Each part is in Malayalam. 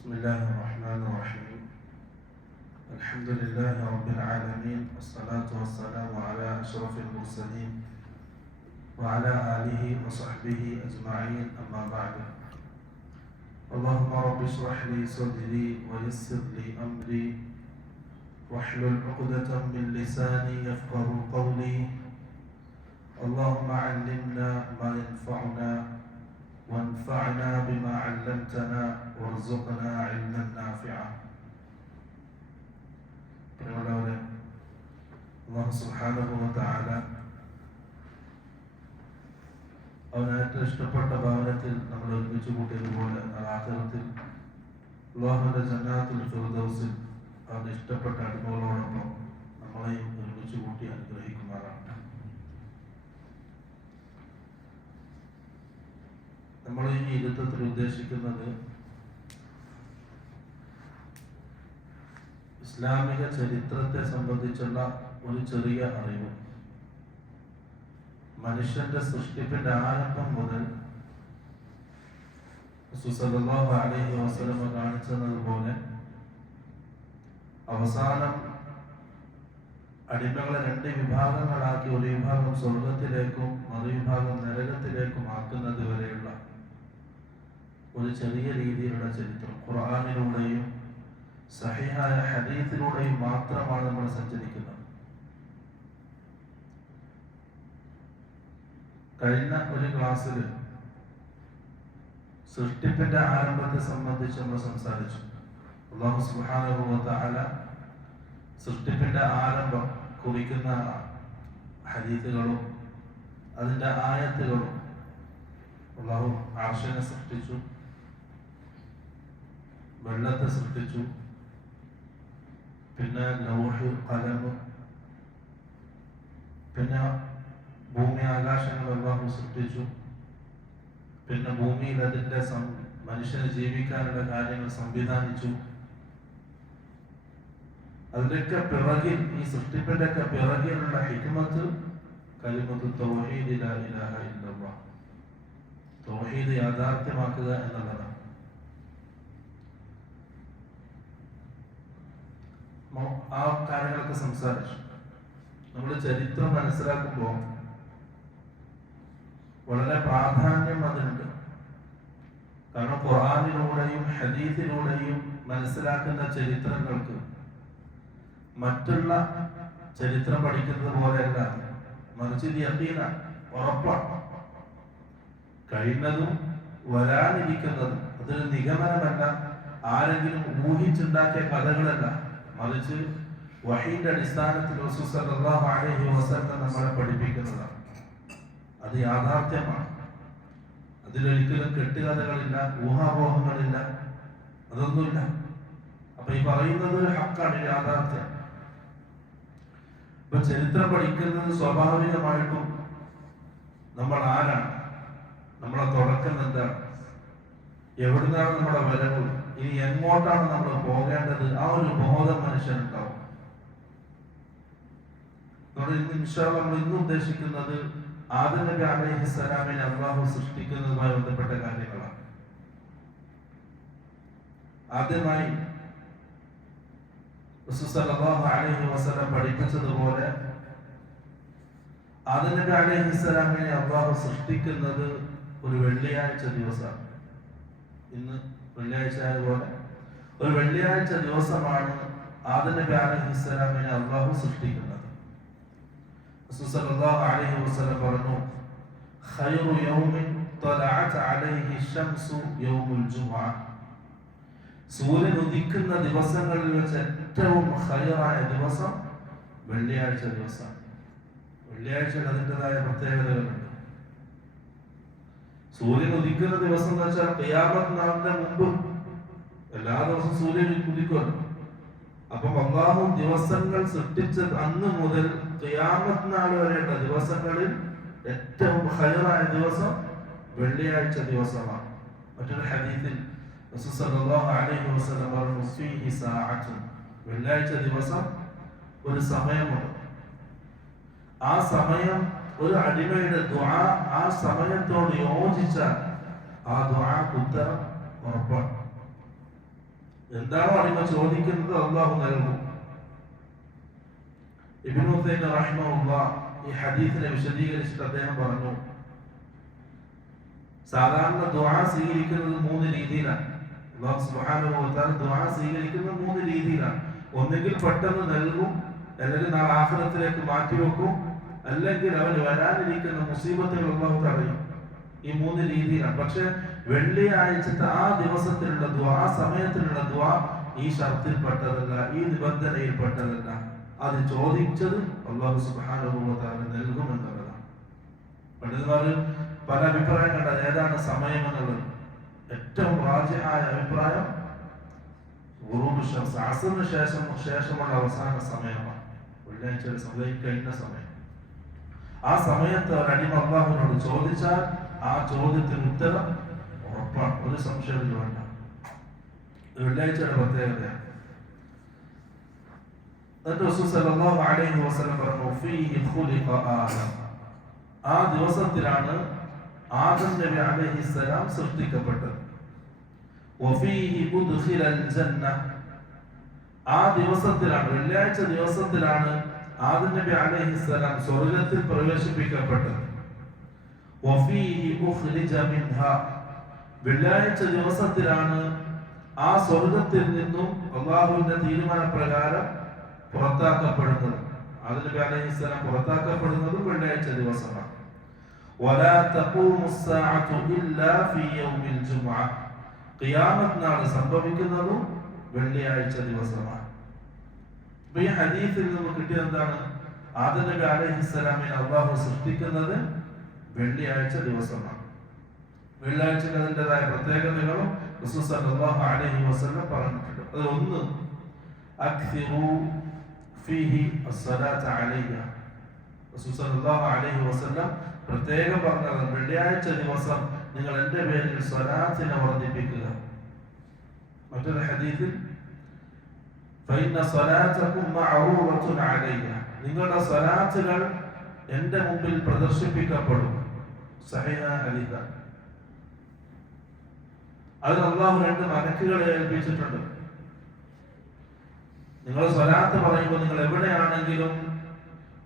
بسم الله الرحمن الرحيم. الحمد لله رب العالمين، والصلاة والسلام على أشرف المرسلين وعلى آله وصحبه أجمعين، أما بعد. اللهم رب اشرح لي صدري ويسر لي أمري واحلل عقدة من لساني يفقه قولي. اللهم علمنا ما ينفعنا وانفعنا بما علمتنا وارزقنا علما نافعا. അല്ലാഹു സുബ്ഹാനഹു വ തആല അവനേറ്റവും ഇഷ്ടപ്പെട്ട ഭവനത്തിൽ നമ്മൾ ഒരുമിച്ച് കൂട്ടിയതുപോലെ ആഖിറത്തിൽ അല്ലാഹുവിന്റെ ജന്നാത്തുൽ ഫിർദൗസിൽ അവന്റെ ഇഷ്ടപ്പെട്ട അടിമകളോടൊപ്പം നമ്മളെയും ഒരുമിച്ച് കൂട്ടി അനുഗ്രഹിക്കുമാറാണ്. നമ്മൾ ഈ ഇരുത്തത്തിൽ ഉദ്ദേശിക്കുന്നത് ഇസ്ലാമിക ചരിത്രത്തെ സംബന്ധിച്ചുള്ള ഒരു ചെറിയ അറിവ്. മനുഷ്യന്റെ സൃഷ്ടിപ്പിന്റെ ആരംഭം മുതൽ റസൂൽ സല്ലല്ലാഹു അലൈഹി വസല്ലം കാണിച്ചതുപോലെ അവസാനം അടിമകളെ രണ്ട് വിഭാഗങ്ങളാക്കി ഒരു വിഭാഗം സ്വർഗത്തിലേക്കും മറുവിഭാഗം നരകത്തിലേക്കും ആക്കുന്നത് വരെയുള്ള ഒരു ചെറിയ രീതിയിലുള്ള ചരിത്രം ഖുർആനിലൂടെയും സഹിഹായ ഹദീസിലൂടെയും മാത്രമാണ് നമ്മൾ സഞ്ചരിക്കുന്നത്. കഴിഞ്ഞ ഒരു ക്ലാസ്സിൽ സൃഷ്ടിപ്പിന്റെ ആരംഭത്തെ സംബന്ധിച്ച് നമ്മൾ സംസാരിച്ചു. അല്ലാഹു സുബ്ഹാനഹു വ തആല സൃഷ്ടിപ്പിന്റെ ആരംഭം കുറിക്കുന്ന ഹദീസുകളും അതിന്റെ ആയത്തുകളും അല്ലാഹു അർശിനെ സൃഷ്ടിച്ചു, വെള്ളത്തെ സൃഷ്ടിച്ചു, പിന്നെ ലൗഹ് ഖലം, പിന്നെ ഭൂമി ആകാശങ്ങൾ അല്ലാഹു സൃഷ്ടിച്ചു, പിന്നെ ഭൂമിയിൽ അതിന്റെ മനുഷ്യന് ജീവിക്കാനുള്ള കാര്യങ്ങൾ സംവിധാനിച്ചു. അതിന്റെയൊക്കെ പിറകിൽ, ഈ സൃഷ്ടിപ്പിന്റെ ഒക്കെ പിറകിലുള്ള ഹിക്മത്ത് കലിമത്ത് തൗഹീദ് ലാ ഇലാഹ ഇല്ലല്ലാഹ്, തൗഹീദ് യാഥാർത്ഥ്യമാക്കുക എന്നുള്ളതാണ്. ആ കാര്യങ്ങളൊക്കെ സംസാരിച്ചു. നമ്മൾ ചരിത്രം മനസ്സിലാക്കുമ്പോൾ വളരെ പ്രാധാന്യം അതിനുണ്ട്. കാരണം ഖുർആനിലൂടെയും ഹദീസിലൂടെയും മനസ്സിലാക്കുന്ന ചരിത്രങ്ങൾക്ക് മറ്റുള്ള ചരിത്രം പഠിക്കുന്നത് പോലെയല്ല, മറിച്ച് ഇത് യഖീനാണ്, ഉറപ്പാണ്. കഴിഞ്ഞതും വരാനിരിക്കുന്നതും അതൊരു നിഗമനമല്ല, ആരെങ്കിലും ഊഹിച്ചുണ്ടാക്കിയ കഥകളല്ല, മറിച്ച് വഹീന്റെ അടിസ്ഥാനത്തിൽ റസൂൽ സല്ലല്ലാഹു അലൈഹി വസല്ലം നമ്മളെ പഠിപ്പിക്കുന്നതാണ്. അത് യാഥാർത്ഥ്യമാണ്. അതിലൊരിക്കലും കെട്ടുകഥകളില്ല, ഊഹാപോഹങ്ങളില്ല, അതൊന്നുമില്ല. അപ്പൊ ഈ പറയുന്നത് ഒരു ഹക്കാണ്, യാഥാർത്ഥ്യം. ഇപ്പൊ ചരിത്രം പഠിക്കുന്നത് സ്വാഭാവികമായിട്ടും നമ്മൾ ആരാണ്, നമ്മളെ തുടക്കം എന്താണ്, എവിടുന്നാണ് നമ്മുടെ വരവ്, ഇനി എങ്ങോട്ടാണ് നമ്മൾ പോകേണ്ടത്, ആ ഒരു ബോധം മനുഷ്യനുണ്ടാവും. നമ്മൾ ഇന്ന് ഉദ്ദേശിക്കുന്നത് ആദം നബി അലൈഹിസ്സലാമിനെ അല്ലാഹു സൃഷ്ടിക്കുന്നതുമായി ബന്ധപ്പെട്ട കാര്യങ്ങളാണ്. ആദ്യമായി റസൂൽ സല്ലല്ലാഹു അലൈഹി വസല്ലം പഠിപ്പിച്ചതുപോലെ ആദം നബി അലൈഹിസ്സലാമിനെ അല്ലാഹു സൃഷ്ടിക്കുന്നത് ഒരു വെള്ളിയാഴ്ച ദിവസമാണ്. ഇന്ന് വെള്ളിയാഴ്ച ആയതുപോലെ ഒരു വെള്ളിയാഴ്ച ദിവസമാണ് ആദം നബി അലൈഹിസ്സലാമിനെ അല്ലാഹു സൃഷ്ടിക്കുന്നത്. റസൂൽ സല്ലല്ലാഹു അലൈഹി വസല്ലം പറഞ്ഞു, ഖൈറു യൗമിൻ തലഅത് അലൈഹി ശംസു യൗമുൽ ജുമുഅ. സൂര്യൻ ഉദിക്കുന്ന ദിവസങ്ങളിൽ വെച്ച് ഏറ്റവും ഖൈറായ ദിവസം വെള്ളിയാഴ്ച ദിവസമാണ്. വെള്ളിയാഴ്ചയിൽ അതിൻ്റെതായ പ്രത്യേകതകളുണ്ട്. സൂര്യൻ ഉദിക്കുന്ന ദിവസം എന്ന് വെച്ചാൽ ഖിയാമത്ത് നാളിന്റെ മുമ്പ് എല്ലാ ദിവസവും സൂര്യൻ ഉദിക്കുമല്ലോ. അപ്പം അല്ലാഹു ദിവസങ്ങൾ സൃഷ്ടിച്ചത് അന്ന് മുതൽ ഖിയാമത്ത് നാൾ വരെയുള്ള ദിവസങ്ങളിൽ ഏറ്റവും ഖൈറായ ദിവസം വെള്ളിയാഴ്ച ദിവസമാണ്. മറ്റൊരു ഹദീസിൽ റസൂൽ സല്ലല്ലാഹു അലൈഹി വസല്ലം പറഞ്ഞു, ഫീഹി സഅഅത്തുൻ, വെള്ളിയാഴ്ച ദിവസം ഒരു സമയമുണ്ട്. ആ സമയം ഒരു അടിമയുടെ ദുആ ആ സമയത്തോട് യോജിച്ചാൽ ആ ദുആക്ക് ഉത്തരം ഉറപ്പാണ്. എന്താണോ അടിമ ചോദിക്കുന്നത് അള്ളാഹു നൽകും. ഇബ്നു തൈമിയ്യ റഹിമഹുല്ലാഹ് ഈ ഹദീസിനെ വിശദീകരിച്ചിട്ട് അദ്ദേഹം പറഞ്ഞു, സാധാരണ ദുആ സ്വീകരിക്കുന്നത് 3 രീതിയിലാണ്. അല്ലാഹു സുബ്ഹാനഹു വ തആല ദുആ സ്വീകരിക്കുന്നത് 3 രീതിയിലാണ്. ഒന്നുകിൽ പെട്ടെന്ന് നൽകും, അല്ലെങ്കിൽ നാളെ ആഖിറത്തിലേക്ക് മാറ്റിവെക്കും, അല്ലെങ്കിൽ അവന് വരാനിരിക്കുന്ന മുസീബത്തുകൾ അല്ലാഹു തടയും. ഈ 3 രീതിയിലാണ്. പക്ഷെ വെള്ളിയാഴ്ചത്തെ ആ ദിവസത്തിലുള്ള ദുആ, ആ സമയത്തിലുള്ള ദുആ ഈ ഷർത്തിൽപ്പെട്ടതല്ല, ഈ നിബന്ധനയിൽപ്പെട്ടതല്ല. അത് ചോദിച്ചത് അല്ലാഹു സുബ്ഹാനഹു വ തആല നൽകുമെന്നുള്ളതാണ്. പണ്ഡിതന്മാർ പല അഭിപ്രായം കണ്ട ഏതാണ് സമയം എന്നുള്ളത്. ഏറ്റവും റാജിഹായ അഭിപ്രായം അസറിന് ശേഷമുള്ള അവസാന സമയമാണ്. വെള്ളിയാഴ്ചയുടെ സമയം കഴിഞ്ഞ സമയം. ആ സമയത്ത് ഒരടിമ അല്ലാഹുവിനോട് ചോദിച്ചാൽ ആ ചോദ്യത്തിന് ഉത്തരം ഉറപ്പാണ്, ഒരു സംശയവും വേണ്ട. വെള്ളിയാഴ്ചയുടെ പ്രത്യേകതയാണ്. റസൂൽ സല്ലല്ലാഹു അലൈഹി വസല്ലം പറഞ്ഞു, ഫീഹി ഖുലിഖ ആദം, ആ ദിവസത്തിലാണ് ആദം നബി അലൈഹിസ്സലാം സൃഷ്ടിക്കപ്പെട്ടത്. വഫീഹി ഉദ്ഖിലൽ ജന്ന, ആ ദിവസത്തിലാണ്, വെള്ളിയാഴ്ച ദിവസത്തിലാണ് ആദം നബി അലൈഹിസ്സലാം സ്വർഗ്ഗത്തിൽ പ്രവേശിപ്പിക്കപ്പെട്ടത്. വഫീഹി ഉഖ്രിജ മിൻഹാ, വെള്ളിയാഴ്ച ദിവസത്തിലാണ് ആ സ്വർഗ്ഗത്തിൽ നിന്നും അല്ലാഹുവിന്റെ തീരുമാനപ്രകാരം പുറത്താക്കപ്പെടുന്നത്. ആദം നബി അലൈഹിസ്സലാം പുറത്താക്കപ്പെടുന്നത് വെള്ളിയാഴ്ച ദിവസമാണ്. വലാ തഖൂമു സ്സാഅതു ഇല്ലാ ഫീ യൗമിൽ ജുമുഅ, ഖിയാമത്ത് നാൾ സംഭവിക്കുന്നതും വെള്ളിയാഴ്ച ദിവസമാണ്. ഈ ഹദീസിൽ നിന്ന് കിട്ടിയത് എന്താണ്? ആദം നബി അലൈഹിസ്സലാമിനെ അല്ലാഹു സൃഷ്ടിക്കുന്നത് വെള്ളിയാഴ്ച ദിവസമാണ്. വെള്ളിയാഴ്ചക്ക് അതിൻ്റെതായ പ്രത്യേകതകളും റസൂൽ സല്ലല്ലാഹു അലൈഹി വസല്ലം പറഞ്ഞിട്ടുണ്ട്. അത് ഒന്ന്, അക്സിറു ഫീഹി അസ്സലാത അലയ്യ, റസൂൽ സല്ലല്ലാഹു അലൈഹി വസല്ലം പ്രത്യേകം പറഞ്ഞത് വെള്ളിയാഴ്ച ദിവസം നിങ്ങൾ എൻ്റെ പേരിൽ സ്വലാത്തിനെ വർദ്ധിപ്പിക്കുക. മറ്റൊരു ഹദീസിൽ ഫഇന്ന സ്വലാതകും മഅറൂറത്തുൻ അലയ്യ, നിങ്ങളുടെ സ്വലാത്തുകൾ എൻ്റെ മുമ്പിൽ പ്രദർശിപ്പിക്കപ്പെടും. സഹീഹ ഹദീസ്. അതിൽ അല്ലാഹു 2 മലക്കുകളെ ഏൽപ്പിച്ചിട്ടുണ്ട്. നിങ്ങൾ സ്വലാത്ത് പറയുമ്പോൾ നിങ്ങൾ എവിടെയാണെങ്കിലും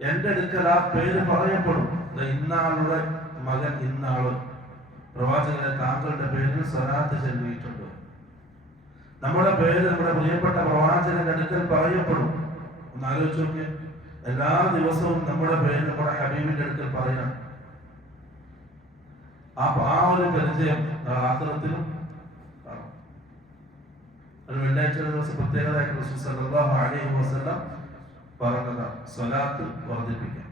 എൻ്റെ അടുക്കൽ ആ പേര് പറയപ്പെടും. ഇന്നാളുടെ മകൻ ഇന്നാള് പ്രവാചകനെ താങ്കളുടെ പേരിൽ സ്വലാത്ത് ചൊല്ലിയിട്ടുണ്ട്. നമ്മുടെ പേര് നമ്മുടെ പ്രിയപ്പെട്ട പ്രവാചകന്റെ അടുക്കൽ പറയപ്പെടും. ഒന്ന് ആലോചിച്ച് നോക്കിയേ, എല്ലാ ദിവസവും നമ്മുടെ പേര് നമ്മുടെ ഹബീബിന്റെ അടുക്കൽ പറയണം. ആ ഒരു പരിചയം ആഖിറത്തിലും കാണും. ഒരു വെള്ളിയാഴ്ച ദിവസം പ്രത്യേകതയായിട്ട് റസൂൽ സല്ലല്ലാഹു അലൈഹി വസല്ലം പറഞ്ഞതാണ് സ്വലാത്ത് വർദ്ധിപ്പിക്കാൻ.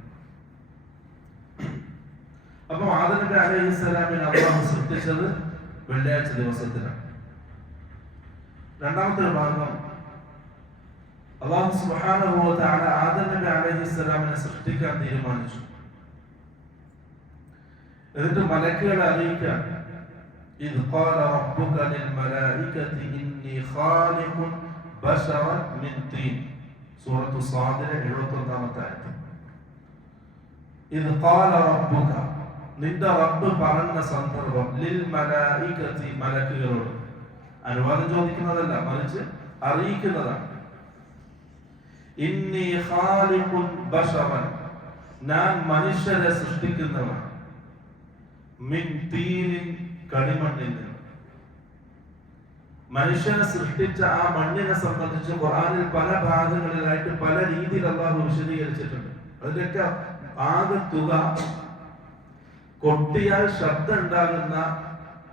അപ്പോൾ ആദം നബി അലൈഹിസ്സലാമിനെ അല്ലാഹു സൃഷ്ടിച്ചത് വെള്ളിയാഴ്ച ദിവസത്തിലാണ്. രണ്ടാമത്തെ ഭാഗം, അല്ലാഹു സുബ്ഹാനഹു വ തആല ആദം നബി അലൈഹിസ്സലാമിനെ സൃഷ്ടിക്കാൻ തീരുമാനിച്ചു. എന്നിട്ട് മലക്കുകളെ അറിയിക്കാൻ, إذ قال ربك للملائكة إني خالق بشرا من طين, സൂറത്തു സ്വാദിലെ 71-ാമത്തെ ആയത്ത്. إذ قال ربك, നിന്റെ റബ്ബ് പറഞ്ഞ സന്ദർഭം, ലിൽ മലായികതി, മലക്കുകളോട്. അനുവാദം ചോദിക്കുന്നതല്ല, മറിച്ച് അറിയിക്കുന്നതാണ്. ഇന്നി ഖാലിഖുൻ ബശറൻ, ഞാൻ മനുഷ്യരെ സൃഷ്ടിക്കുന്നവൻ. മിൻ തീനിൻ, കളിമണ്ണിൽ നിന്ന്. മനുഷ്യനെ സൃഷ്ടിച്ച ആ മണ്ണിനെ സംബന്ധിച്ച് ഖുർആനിൽ പല ഭാഗങ്ങളിലായിട്ട് പല രീതിയിൽ അല്ലാഹു വിശദീകരിച്ചിട്ടുണ്ട്. അതിലൊക്കെ ആകെ തുക കൊട്ടിയാൽ ശബ്ദം ഉണ്ടാകുന്ന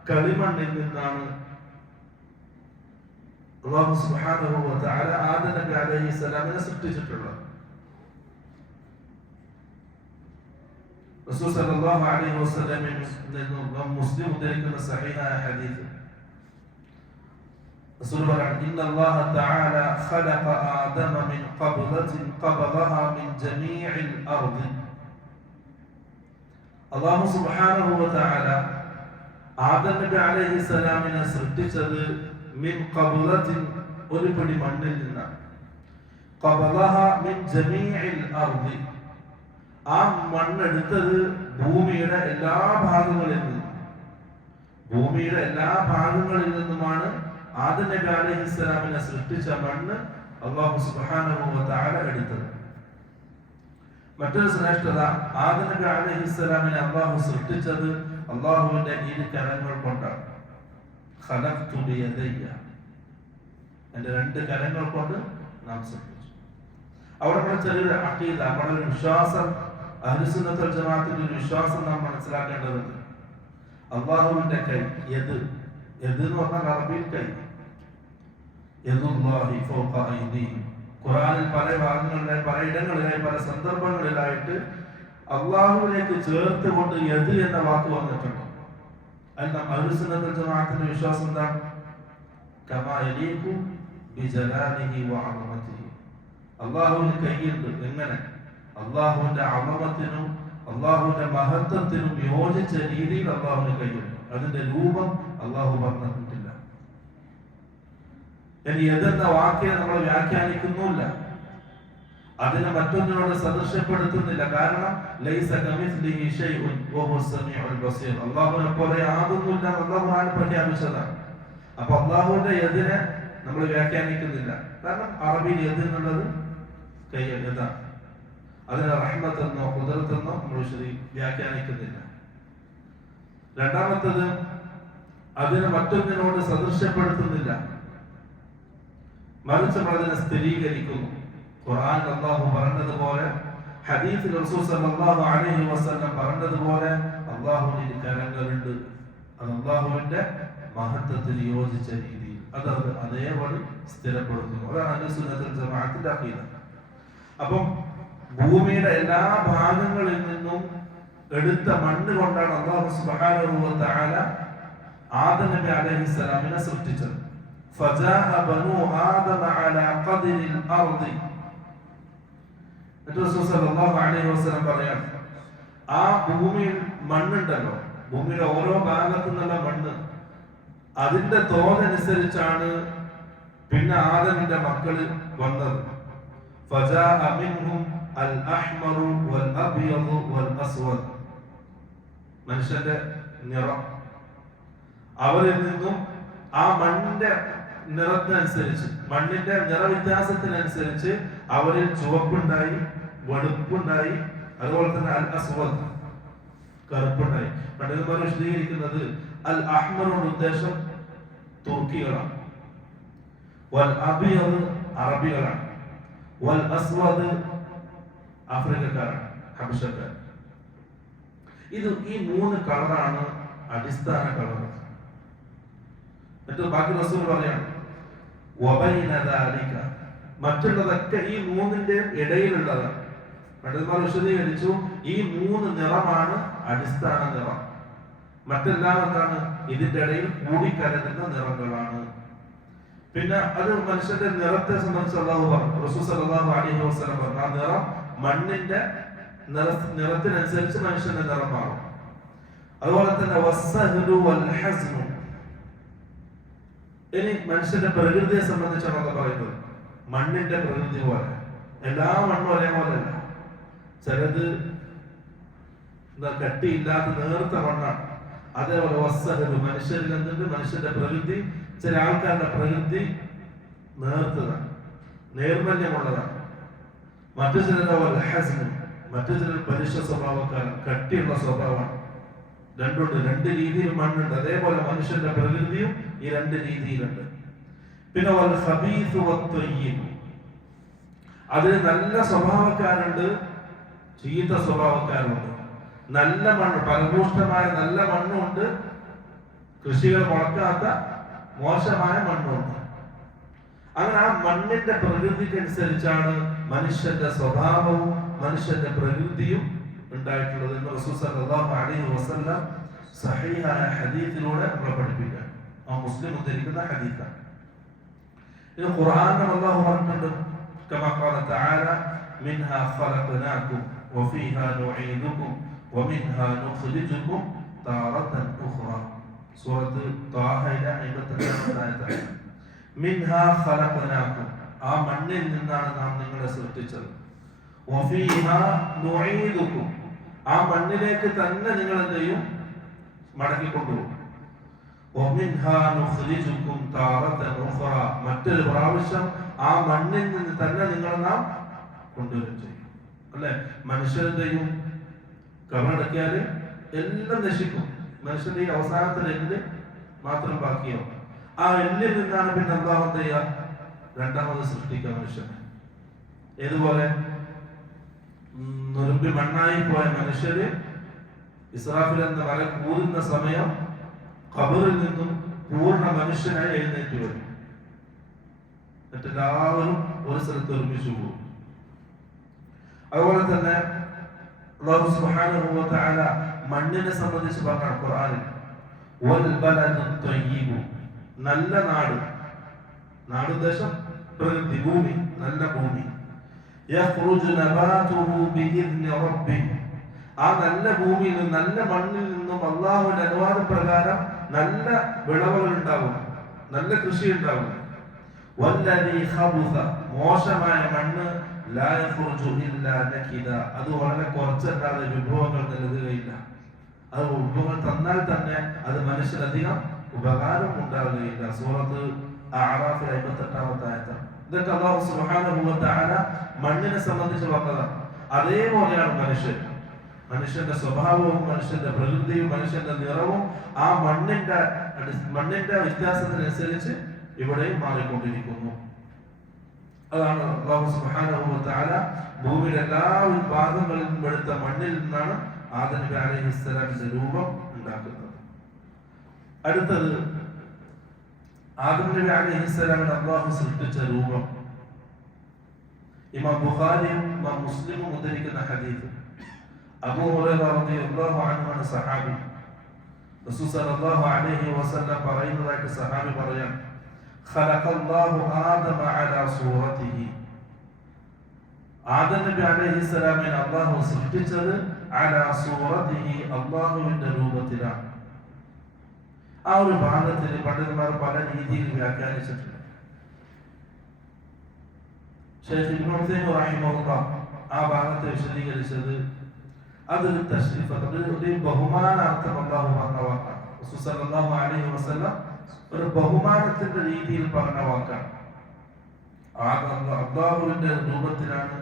കളിമണ്ണിൽ നിന്നാണ് അല്ലാഹു സുബ്ഹാനഹു വ തആല ആദം നബി അലൈഹിസ്സലാമിനെ സൃഷ്ടിച്ചിട്ടുള്ളത്. റസൂൽ സല്ലല്ലാഹു അലൈഹി വസല്ലമിൽ നിന്നും മുസ്ലിം ഉദ്ധരിക്കുന്ന സഹീഹായ ഹദീസ്, റസൂൽ പറഞ്ഞു, ഇന്നല്ലാഹ തആല ഖലഖ ആദമ മിൻ ഖബ്ലത്തിൻ ഖബലഹാ മിൻ ജമീഇൽ അർദ്. അല്ലാഹു സുബ്ഹാനഹു വ തആല ആദം നബി അലൈഹിസ്സലാമിനെ സൃഷ്ടിച്ചത് മിൻ ഖബ്ലത്തിൻ, ഒരു പിടി മണ്ണിൽ നിന്നാണ്. ഖബലഹാ മിൻ ജമീഇൽ അർദ്, ആ മണ്ണെടുത്തത് ഭൂമിയുടെ എല്ലാ ഭാഗങ്ങളിൽ നിന്നും, ഭൂമിയുടെ എല്ലാ ഭാഗങ്ങളിൽ നിന്നുമാണ് ആദം നബി അലൈഹിസ്സലാമിനെ സൃഷ്ടിച്ച മണ്ണ് അല്ലാഹു സുബ്ഹാനഹു വ തആല എടുത്തത്. മറ്റൊരു ശ്രേഷ്ഠത, ആദം നബി അലൈഹിസ്സലാമിനെ അല്ലാഹു സൃഷ്ടിച്ചത് അല്ലാഹുവിന്റെ ഇരു കരങ്ങൾ കൊണ്ടാണ്. ഖലഖ്തു ബിയദയ്യ, എൻ്റെ രണ്ട് കരങ്ങൾ കൊണ്ട് നാം സൃഷ്ടിച്ചു. അവിടെ ചെറിയൊരു അഖീദ, നമ്മുടെ ഒരു വിശ്വാസം, അഹ്ലുസുന്നത്ത് വൽ ജമാഅത്തിന്റെ ഒരു വിശ്വാസം നാം മനസ്സിലാക്കേണ്ടതുണ്ട്. അല്ലാഹുവിന്റെ കൈ, യദ് എന്ന് പറഞ്ഞാൽ അറബിയിൽ കൈ, യദുല്ലാഹി ഫൗഖ ഐദീഹിം. ഖുർആനിൽ പല ഭാഗങ്ങളിലായി, പല ഇടങ്ങളിലായി, പല സന്ദർഭങ്ങളിലായിട്ട് അള്ളാഹുവിലേക്ക് ചേർത്ത് കൊണ്ട് യദ് എന്ന വാക്ക് വന്നിട്ടുണ്ട്. അതിൽ നാം അഹ്ലുസുന്നത്ത് വൽ ജമാഅത്തിന്റെ വിശ്വാസം എന്താണ്? കമാ യലീഖു ബിജലാലിഹി വഅളമതിഹി. അള്ളാഹുവിന് കൈയുണ്ട്. എങ്ങനെ? അള്ളാഹുവിന്റെ അളമത്തിനും അള്ളാഹുവിന്റെ മഹത്വത്തിനും യോജിച്ച രീതിയിൽ അള്ളാഹുവിന് കൈയുണ്ട്. അതിന്റെ രൂപം അള്ളാഹു പറഞ്ഞിട്ടില്ല. ഇനി യദെന്ന വാക്കിനെ നമ്മൾ വ്യാഖ്യാനിക്കുന്നില്ല, അതിനെ മറ്റൊന്നിനോട് സദൃശ്യപ്പെടുത്തുന്നില്ല. കാരണം ലൈസ കമിസ്ലിഹി ശൈഉൻ വഹുവസ് സമീഉൽ ബസീർ. അല്ലാഹുവിനെ പോലെ യാതൊന്നുമില്ല അല്ലാഹു പ്രഖ്യാപിച്ചതാണ്. അപ്പൊ അല്ലാഹുവിന്റെ യദിനെ നമ്മൾ വ്യാഖ്യാനിക്കുന്നില്ല. കാരണം അറബിയിൽ യദ് എന്നുള്ളത് കൈയ്യതാണ്. അതിനെ റഹ്മത്ത് എന്നോ ഖുദ്റത്ത് എന്നോ നമ്മൾ വ്യാഖ്യാനിക്കുന്നില്ല. രണ്ടാമത്തത്, അതിനെ മറ്റൊന്നിനോട് സദൃശ്യപ്പെടുത്തുന്നില്ല, മറിച്ച് നമ്മൾ അതിനെ സ്ഥിരീകരിക്കുന്നു. ഖുർആൻ അല്ലാഹു പറഞ്ഞതുപോലെ, ഹദീസിൽ റസൂൽ സല്ലല്ലാഹു അലൈഹി വസല്ലം പറഞ്ഞതുപോലെ അല്ലാഹുവിന് കരങ്ങളുണ്ട്. അത് അല്ലാഹുവിന്റെ മഹത്വത്തിന് യോജിച്ച രീതിയിൽ അത് അതേപടി സ്ഥിരപ്പെടുത്തുന്നു. അതാണ് അഹ്ലുസുന്നത്ത് വൽ ജമാഅത്തിന്റെ അഖീദ. അപ്പം ഭൂമിയുടെ എല്ലാ ഭാഗങ്ങളിൽ നിന്നും എടുത്ത മണ്ണ് കൊണ്ടാണ് അല്ലാഹു സുബ്ഹാനഹു വ തആല ആദം നബി അലൈഹിസ്സലാമിനെ സൃഷ്ടിച്ചത്. ഫജാഅ ബനൂ ആദമ അലാ ഖദ്രിൽ അർദി. റസൂൽ സല്ലല്ലാഹു അലൈഹി വസല്ലം പറയാണ്, ആ ഭൂമിയിൽ മണ്ണുണ്ടല്ലോ, ഭൂമിയുടെ ഓരോ ഭാഗത്തു നിന്നുള്ള മണ്ണ്, അതിന്റെ തോതനുസരിച്ചാണ് പിന്നെ ആദമിന്റെ മക്കൾ വന്നത്. ഫജാഅ മിൻഹും അൽ അഹ്മറു വൽ അബ്യദു വൽ അസ്വദ്. മനുഷ്യന്റെ നിറം, അവരിൽ നിന്നും ആ മണ്ണിന്റെ നിറത്തിനനുസരിച്ച്, മണ്ണിന്റെ നിറവ്യത്യാസത്തിനനുസരിച്ച് അവരിൽ ചുവപ്പുണ്ടായി, വെളുപ്പുണ്ടായി, അതുപോലെ തന്നെ അൽ അസ്വദ് കറുപ്പുണ്ടായി. പണ്ഡിതന്മാർ വിശദീകരിക്കുന്നത് അൽ അഹ്മറുടെ ഉദ്ദേശം തുർക്കികളാണ്, വൽ അബ്യദ് അറബികളാണ്, വൽ അസ്വദ് ആഫ്രിക്കക്കാരാണ്, ഹബശക്കാർ. ഈ മൂന്ന് കളറാണ് അടിസ്ഥാന കളർ. എന്നിട്ട് ബാക്കി റസൂൽ പറയാണ് വബൈന ദാലിക, മറ്റുള്ളതൊക്കെ ഈ മൂന്നിന്റെ ഇടയിലുള്ളതാണ്. പണ്ഡിതന്മാർ വിശദീകരിച്ചു, ഈ മൂന്ന് നിറമാണ് അടിസ്ഥാന നിറം, മറ്റെല്ലാം എന്താണ് ഇതിന്റെ ഇടയിൽ കൂടിക്കലരുന്ന നിറങ്ങളാണ്. പിന്നെ അത് മനുഷ്യന്റെ നിറത്തെ സംബന്ധിച്ച് അല്ലാഹു പറഞ്ഞു, റസൂൽ സല്ലല്ലാഹു അലൈഹി വസല്ലം പറഞ്ഞു, ആ നിറം മണ്ണിന്റെ നിറത്തിനനുസരിച്ച് മനുഷ്യന്റെ നിറം മാറും. അതുപോലെ തന്നെ വസ്സഹ്ലു വൽ ഹസ്നു. ഇനി മനുഷ്യന്റെ പ്രകൃതിയെ സംബന്ധിച്ചാണ് പറയുന്നത്. മണ്ണിന്റെ പ്രകൃതി പോലെ എല്ലാ മണ്ണും ഒരേപോലെയല്ല. ചിലത് കട്ടിയില്ലാത്ത നേർത്ത മണ്ണാണ്. അതേപോലെ വസ്സഹ്ലു, മനുഷ്യരിൽ എന്തുണ്ട്? മനുഷ്യന്റെ പ്രകൃതി, ചില ആൾക്കാരുടെ പ്രകൃതി നേർത്തതാണ്, നേർമല്യമുള്ളതാണ്. മറ്റു ചിലരുടെ ഹസ്നു, മറ്റു ചിലർ പരുഷ സ്വഭാവക്കാരൻ, കട്ടിയുള്ള സ്വഭാവമാണ്. രണ്ടുണ്ട്, രണ്ട് രീതിയിൽ മണ്ണുണ്ട്. അതേപോലെ മനുഷ്യന്റെ പ്രകൃതിയും ഈ രണ്ട് രീതിയിലുണ്ട്. പിന്നെ വൽ ഖബീഥു വത്വയ്യിബ്, അതിൽ നല്ല സ്വഭാവക്കാരുണ്ട്, ചീത്ത സ്വഭാവക്കാരുണ്ട്. നല്ല മണ്ണ്, ഫലഭൂഷ്ടമായ നല്ല മണ്ണുണ്ട്, കൃഷികൾ മുളക്കാത്ത മോശമായ മണ്ണുണ്ട്. അങ്ങനെ ആ മണ്ണിന്റെ പ്രകൃതിക്കനുസരിച്ചാണ് മനുഷ്യന്റെ സ്വഭാവവും മനുഷ്യന്റെ പ്രകൃതിയും ഉണ്ടായിട്ടുള്ളത് എന്ന് റസൂൽ സല്ലല്ലാഹു അലൈഹി വസല്ലം സഹീഹായ ഹദീസിലൂടെ നമ്മളെ പഠിപ്പിക്കുക. ആ മുസ്ലിം ഉദ്ധരിക്കുന്ന ഹദീസാണ്. ഇത് ഖുർആനിൽ അല്ലാഹു പറഞ്ഞിട്ടുണ്ട്, കമാ ഖാല തആല മിൻഹാ ഖലഖനാകും വഫീഹാ നുഈദുകും വമിൻഹാ നുഖ്രിജുകും താറതൻ ഉഖ്റാ. സൂറത്ത് ത്വാഹയിലെ 52 ആയത്താണ്. മിൻഹാ ഖലഖനാകും, ആ മണ്ണിൽ നിന്നാണ് നാം നിങ്ങളെ സൃഷ്ടിച്ചത്. വഫീഹാ നുഈദുകും, ആ മണ്ണിലേക്ക് തന്നെ നിങ്ങൾ എന്ത് ചെയ്യും? മടക്കിക്കൊണ്ടുപോകും. മറ്റൊരു പ്രാവശ്യം ആ മണ്ണിൽ നിന്ന് തന്നെ നിങ്ങളെ നാം കൊണ്ടുവരും ചെയ്യും. അല്ലെ, മനുഷ്യരുടെയും കബറടക്കിയാല് എല്ലാം നശിക്കും. മനുഷ്യന്റെ ഈ അവസാനത്തിൽ എല്ല് മാത്രം ബാക്കിയാവും. ആ എല്ലിൽ നിന്നാണ് പിന്നെ എന്താവത്തെ രണ്ടാമത് സൃഷ്ടിക്കുക മനുഷ്യനെ. ഏതുപോലെ നുറുമ്പി മണ്ണായി പോയ മനുഷ്യര് ഇസ്രാഫിൽ എന്ന വല കൂറുന്ന സമയം ഖബറിൽ നിന്നും പൂർണ്ണ മനുഷ്യനായി എഴുന്നേറ്റ് വരും. മറ്റെല്ലാവരും ഒരു സ്ഥലത്ത് ഒരുമിച്ച് പോകും. അതുപോലെ തന്നെ അല്ലാഹു സുബ്ഹാനഹു വ തആല മണ്ണിനെ സംബന്ധിച്ച് പറഞ്ഞ ഖുർആനിൽ വൽ ബലദു ത്വയ്യിബു, നല്ല നാട്, നാടുദേശം പ്രകൃതി ഭൂമി, നല്ല ഭൂമി. യഖ്റുജു നബാതുഹു ബിഇദ്നി റബ്ബി, ആ നല്ല ഭൂമിയിൽ നിന്നും നല്ല മണ്ണിൽ നിന്നും അല്ലാഹുവിന്റെ അനുവാദപ്രകാരം നല്ല വിളവുകൾ ഉണ്ടാവും, നല്ല കൃഷി ഉണ്ടാവും. വല്ലദീ ഖബുസ, മോശമായ മണ്ണ് ലാ യഖ്റുജു ഇല്ലാ നകിദ, അത് വളരെ കുറച്ചല്ലാതെ വിഭവങ്ങൾ നൽകുകയില്ല. അത് വിഭവങ്ങൾ തന്നാൽ തന്നെ അത് മനുഷ്യരധികം ഉപകാരം ഉണ്ടാവുകയില്ല. സൂറത്ത് അഅറാഫിൽ 58-ാമത്തെ ആയത്ത്. ഇതൊക്കെ അല്ലാഹു സുബ്ഹാനഹു വ തആല മണ്ണിനെ സംബന്ധിച്ച് പറഞ്ഞതാണ്. അതേപോലെയാണ് മനുഷ്യന്റെ സ്വഭാവവും മനുഷ്യന്റെ പ്രകൃതിയും മനുഷ്യന്റെ നിറവും ആ മണ്ണിന്റെ വ്യത്യാസത്തിനനുസരിച്ച് ഇവിടെയും മാറിക്കൊണ്ടിരിക്കുന്നു. അതാണ് അല്ലാഹു സുബ്ഹാനഹു വ തആല ഭൂമിയുടെ എല്ലാ ഭാഗങ്ങളിൽ നിന്നും എടുത്ത മണ്ണിൽ നിന്നാണ് ആദം നബി അലൈഹിസ്സലാമിന്റെ രൂപം ഉണ്ടാക്കുന്നത്. അടുത്തത് ആദം നബി അലൈഹിസ്സലാമിനെ അല്ലാഹു സൃഷ്ടിച്ച രൂപം. ഇമാം ബുഖാരിയും ഇമാം മുസ്ലിമും ഉദ്ധരിക്കുന്ന ഹദീസ്, അബൂ ഹുറൈറ റളിയല്ലാഹു അൻഹു ആണ് സഹാബി. റസൂൽ സല്ലല്ലാഹു അലൈഹി വസല്ലം പറയുന്നതായിട്ട് സഹാബി പറയാൻ, ഖലഖല്ലാഹു ആദമ അലാ സൂറതിഹി, ആദം നബി അലൈഹിസ്സലാമിനെ അല്ലാഹു സൃഷ്ടിച്ചത് അലാ സൂറതിഹി, അല്ലാഹുവിന്റെ രൂപത്തിലാണ്. ആ ഒരു ഭാഗത്തിൽ പണ്ഡിതന്മാർ പല രീതിയിൽ വ്യാഖ്യാനിച്ചിട്ടുണ്ട്. ശൈഖ് ഇബ്നു ഉസൈമീൻ റഹിമഹുല്ലാഹ് ആ ഭാഗത്തെ വിശദീകരിച്ചത് അതൊരു തശ്രീഫ്, ഒരു ബഹുമാനാർത്ഥം അല്ലാഹു പറഞ്ഞ വാക്കാണ്. റസൂൽ സല്ലല്ലാഹു അലൈഹി വസല്ലം ഒരു ബഹുമാനത്തിന്റെ രീതിയിൽ പറഞ്ഞ വാക്കാണ്. അല്ലാഹുവിന്റെ രൂപത്തിലാണ്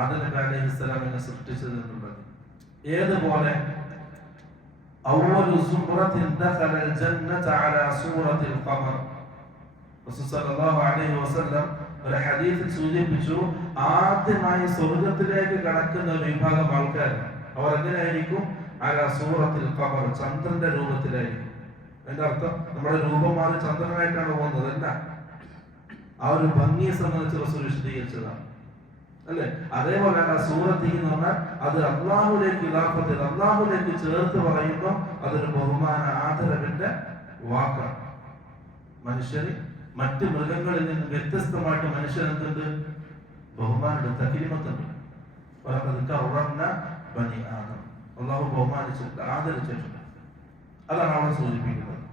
ആദം നബി അലൈഹിസ്സലാമിനെ സൃഷ്ടിച്ചത് എന്നുള്ളത്. ഏതുപോലെ അവ്വലു സുംറത്തിൻ ദഖലൽ ജന്നത അലാ സൂറത്തിൽ ഖമർ, റസൂൽ സല്ലല്ലാഹു അലൈഹി വസല്ലം ഒരു ഹദീസിൽ സൂചിപ്പിച്ചു, ആദ്യമായി സ്വർഗ്ഗത്തിലേക്ക് കടക്കുന്ന ഒരു വിഭാഗം ആൾക്കാർ അവർ എങ്ങനെയായിരിക്കും? അലാ സൂറത്തിൽ ഖമർ, ചന്ദ്രന്റെ രൂപത്തിലായിരിക്കും. അതിന്റെ അർത്ഥം നമ്മുടെ രൂപം മാറി ചന്ദ്രനായിട്ടാണ് പോകുന്നത് അല്ല, ആ ഒരു ഭംഗിയെ സംബന്ധിച്ച് റസൂൽ വിശദീകരിച്ചതാണ് അല്ലെ. അതേപോലെ സൂറത്തി എന്ന് പറഞ്ഞാൽ അത് അള്ളാഹുലേക്ക് ഇലാഫത്തിൽ അള്ളാഹുലേക്ക് ചേർത്ത് പറയുമ്പോൾ അതൊരു ബഹുമാന ആദരവിന്റെ വാക്കാണ്. മനുഷ്യന് മറ്റ് മൃഗങ്ങളിൽ നിന്ന് വ്യത്യസ്തമായിട്ട് മനുഷ്യനെന്തുണ്ട്? ബഹുമാനുണ്ട്, തക്രീമത്തുണ്ട്. ബനി ആദം, അള്ളാഹു ബഹുമാനിച്ചിട്ടുണ്ട്, ആദരിച്ചിട്ടുണ്ട്. അതാണ് അവിടെ സൂചിപ്പിക്കുന്നത്.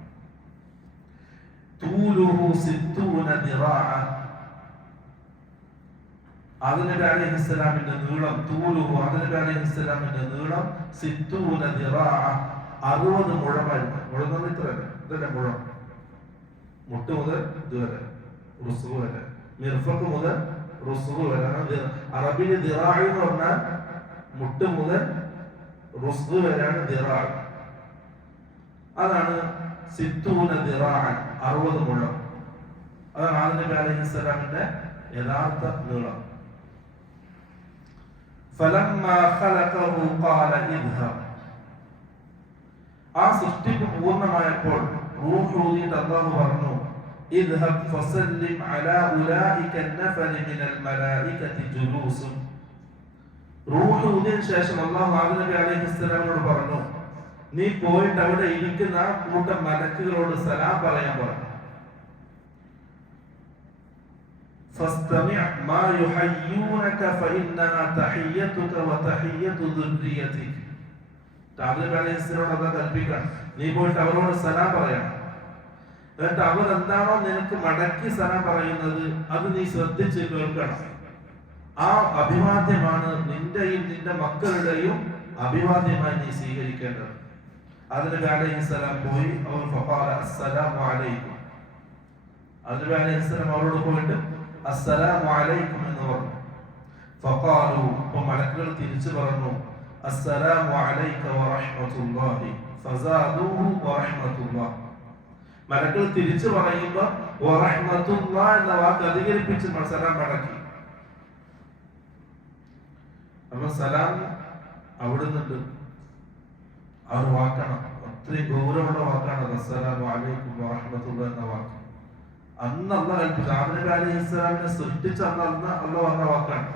തൂലുഹു സിത്തൂന ദിറാഅ, ആദം നബി അലൈഹിസ്സലാമിന്റെ നീളം, തൂലുഹു ആദം നബി അലൈഹിസ്സലാമിന്റെ നീളം സിത്തൂന ദിറാഅ, 60 മുഴമായിരുന്നു. മുഴം ഇത്രയല്ല, ഇതല്ലേ മുഴം, മുട്ട് മുതൽ ഇതുവരെ റുസ്ഗു വരെ, മിർഫഖ് മുതൽ റുസ്ഗു വരെ. അറബിയിൽ ദിറാഅ എന്ന് പറഞ്ഞാൽ മുട്ട് മുതൽ റുസ്ഗു വരെയാണ് ദിറാഅ. അതാണ് സിത്തൂന ദിറാഅൻ, 60 മുഴം. അതാണ് ആദം നബി അലൈഹിസ്സലാമിന്റെ യഥാർത്ഥ നീളം. ഫലമ്മാ ഖലഖഹു ഖാല ഇദ്ഹബ്, ആ സൃഷ്ടിപ്പ് പൂർണ്ണമായപ്പോൾ റൂഹ് ഊതിയിട്ട് അല്ലാഹു പറഞ്ഞു, ഇദ്ഹബ് ഫസല്ലിം അലാ ഉലൈക അൻ-നഫർ മിനൽ മലായികതി ജുലൂസുൻ. റൂഹ് ഊതിയതിനു ശേഷം അല്ലാഹു ആദം നബി അലൈഹിസ്സലാമിനോട് പറഞ്ഞു, നീ പോയിട്ട് അവിടെ ഇരിക്കുന്ന കൂട്ടം മലക്കുകളോട് സലാം പറയാൻ പറഞ്ഞു. فاستمع ما يحيونك فإنها تحيتك وتحية ذريتك. ആദം നബി അലൈഹിസ്സലാമിനോട് അല്ലാഹു കൽപ്പിക്കാൻ, നീ പോയിട്ട് അവരോട് സലാം പറയണം. എന്നിട്ട് അവർ എന്താണോ നിനക്ക് മടക്കി സലാം പറയുന്നത് അത് നീ ശ്രദ്ധിച്ച് കേൾക്കണം. ആ അഭിവാദ്യമാണ് നിന്റെയും നിന്റെ മക്കളുടെയും അഭിവാദ്യമായി നീ സ്വീകരിക്കേണ്ടത്. ആദം നബി അലൈഹിസ്സലാം പോയി. അവർ ഫഖാല അസ്സലാമു അലൈക്കും. ആദം നബി അലൈഹിസ്സലാം അവരോട് പോയിട്ട് അസ്സലാമു അലൈക്കും എന്ന് പറഞ്ഞു. ഫഖാലു, അപ്പോൾ മലക്കുകൾ തിരിച്ചു പറഞ്ഞു അസ്സലാമു അലൈക വറഹ്മത്തുള്ളാഹി ഫസാദൂഹു വറഹ്മത്തുള്ളാഹ്. മലക്കുകൾ തിരിച്ചു പറയുമ്പോൾ വറഹ്മത്തുള്ളാഹ് എന്ന വാക്ക് അധികരിപ്പിച്ച് സലാം മടക്കി. അപ്പൊ സലാം അവിടുന്നുണ്ട് ആ ഒരു വാക്കാണ്, അത്രയും ഗൗരവമുള്ള വാക്കാണ് അസ്സലാമു അലൈക്കും വറഹ്മത്തുള്ളാഹി എന്ന വാക്ക്. അന്ന് അല്ലാഹ് കൽപ്പിച്ചു. ആദം നബി അലൈഹിസ്സലാമിനെ സൃഷ്ടിച്ച അന്ന് അല്ലാഹ് പറഞ്ഞ വാക്കാണ്.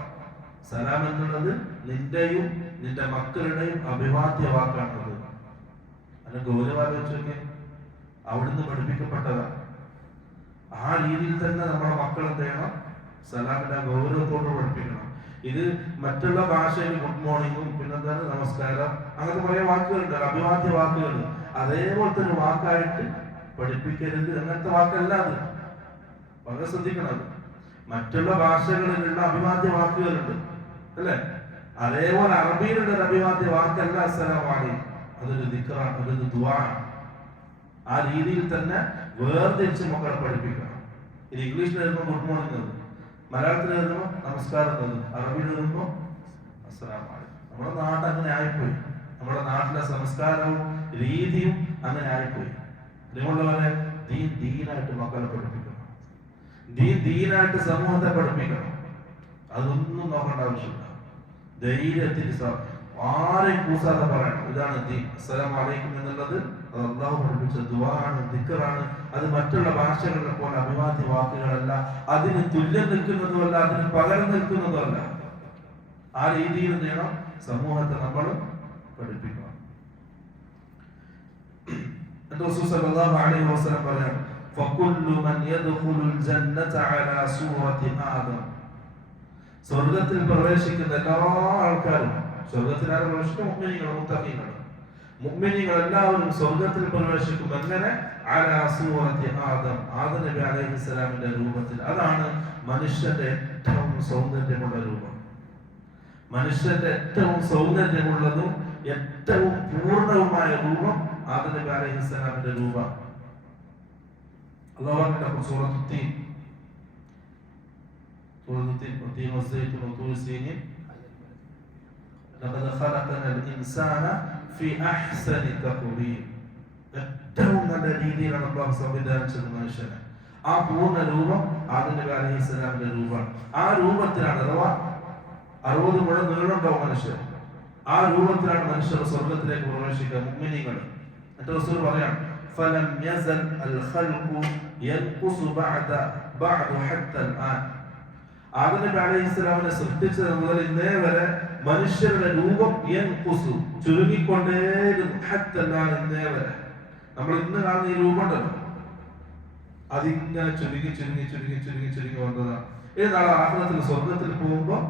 സലാം എന്നുള്ളത് നിന്റെയും നിന്റെ മക്കളുടെയും അഭിവാദ്യ വാക്കാണത്. അതിന് ഗൗരവാലോചിച്ചൊക്കെ അവിടുന്ന് പഠിപ്പിക്കപ്പെട്ടതാണ്. ആ രീതിയിൽ തന്നെ നമ്മുടെ മക്കൾ എന്ത് ചെയ്യണം? സലാമിന്റെ ഗൗരവത്തോട് പഠിപ്പിക്കണം. ഇത് മറ്റുള്ള ഭാഷയിൽ ഗുഡ് മോർണിംഗും പിന്നെന്താണ് നമസ്കാരം അങ്ങനത്തെ കുറെ വാക്കുകളുണ്ട്, അഭിവാദ്യ വാക്കുകൾ. അതേപോലത്തെ ഒരു വാക്കായിട്ട് പഠിപ്പിക്കരുത്. അങ്ങനത്തെ വാക്കല്ല അത്. വളരെ ശ്രദ്ധിക്കണം. അത് മറ്റുള്ള ഭാഷകളിലുള്ള അഭിവാദ്യ വാക്കുകളുണ്ട് അല്ലെ? അതേപോലെ അറബിയിലുള്ള ഒരു അഭിവാദ്യ വാക്കല്ല അസ്സലാമു അലൈക്കും. അതൊരു ദിക്റാണ്, അതൊരു ദുആണ്. ആ രീതിയിൽ തന്നെ വേർതിരിച്ച് മക്കളെ പഠിപ്പിക്കണം. ഇത് ഇംഗ്ലീഷിൽ എഴുതുമ്പോൾ ഗുഡ് മോർണിംഗ് എന്നത്, മലയാളത്തിൽ എഴുതുമ്പോൾ നമസ്കാരം എന്നത്, അറബിയിൽ എഴുതുമ്പോൾ അസ്സലാമു അലൈക്കും. നമ്മുടെ നാട് അങ്ങനെ ആയിപ്പോയി. നമ്മുടെ നാട്ടിലെ സംസ്കാരവും രീതിയും അങ്ങനെ ആയിപ്പോയി. നിങ്ങളുള്ളവരെ ദീനായിട്ട് മക്കളെ പഠിപ്പിക്കണം. ദീനായിട്ട് സമൂഹത്തെ പഠിപ്പിക്കണം. അതൊന്നും നോക്കേണ്ട ആവശ്യമില്ല. ധൈര്യത്തിൽ ആരെയും കൂസാതെ പറയണം, ഇതാണ് ദീൻ. അസ്സലാമു അലൈക്കും എന്നുള്ളത് അത് അല്ലാഹു പഠിപ്പിച്ച ദുആണ്, ദിക്റാണ്. അത് മറ്റുള്ള ഭാഷകളെ പോലെ അഭിവാദ്യ വാക്കുകളല്ല, അതിന് തുല്യം നിൽക്കുന്നതുമല്ല, അതിന് പകരം നിൽക്കുന്നതുമല്ല. ആ രീതിയിൽ വേണം സമൂഹത്തെ നമ്മൾ പഠിപ്പിക്കണം. റസൂൽ സല്ലല്ലാഹു അലൈഹി വസല്ലം പറയാൻ ഫകുല്ലു മൻ യദ്ഖുലുൽ ജന്നത അലാ സൂറത്തി ആദം. സ്വർഗ്ഗത്തിൽ പ്രവേശിക്കുന്ന എല്ലാ ആൾക്കാരും, സ്വർഗ്ഗത്തിൽ ആരും പ്രവേശിക്കും? മുഅ്മിനീങ്ങൾ, മുത്തഖീങ്ങൾ. മുഅ്മിനീങ്ങൾ എല്ലാവരും സ്വർഗ്ഗത്തിൽ പ്രവേശിക്കും. എങ്ങനെ? അലാ സൂറത്തി ആദം, ആദം നബി അലൈഹിസ്സലാമിന്റെ രൂപത്തിൽ. അതാണ് മനുഷ്യന്റെ ഏറ്റവും സൗന്ദര്യമുള്ള രൂപം. മനുഷ്യന്റെ ഏറ്റവും സൗന്ദര്യമുള്ളതും ഏറ്റവും പൂർണ്ണവുമായ രൂപം ആദം നബി അലൈഹിസ്സലാമിന്റെ രൂപം. അല്ലാഹു പറഞ്ഞ സൂറത്തുൽ തീൻ, والتين والزيتون وطور سينين لقد خلقنا الإنسان في أحسن تقويم. ഏറ്റവും നല്ല രീതിയിലാണ് അല്ലാഹു സംവിധാനിച്ചത് മനുഷ്യനെ. ആ പൂർണ്ണ രൂപം ആദം നബി അലൈഹിസ്സലാമിന്റെ രൂപമാണ്. ആ രൂപത്തിലാണ്, അഥവാ 60 മുഴം നീളമുണ്ടാവും മനുഷ്യൻ. ആ രൂപത്തിലാണ് മനുഷ്യർ സ്വർഗത്തിലേക്ക് പ്രവേശിക്കുക, മുഅ്മിനീങ്ങൾ. എന്നിട്ട് റസൂൽ പറയാം ഫലം യസൽ അൽ ഖൽഖു യൻഖുസു ബഅദു ഹത്ത അൽആൻ. ആദം നബി അലൈഹിസ്സലാമിനെ സൃഷ്ടിച്ചത് മുതൽ ഇന്നേ വരെ മനുഷ്യരുടെ രൂപം യൻഖുസു, ചുരുങ്ങിക്കൊണ്ടേയിരുന്നു. ഹത്ത അൽആൻ, ഇന്നേ വരെ. നമ്മൾ ഇന്ന് കാണുന്ന ഈ രൂപം ഉണ്ടല്ലോ, അതിങ്ങനെ ചുരുങ്ങി ചുരുങ്ങി ചുരുങ്ങി ചുരുങ്ങി ചുരുങ്ങി വന്നതാണ്. ഇത് നാളെ ആഖിറത്തിൽ സ്വർഗ്ഗത്തിൽ പോകുമ്പോൾ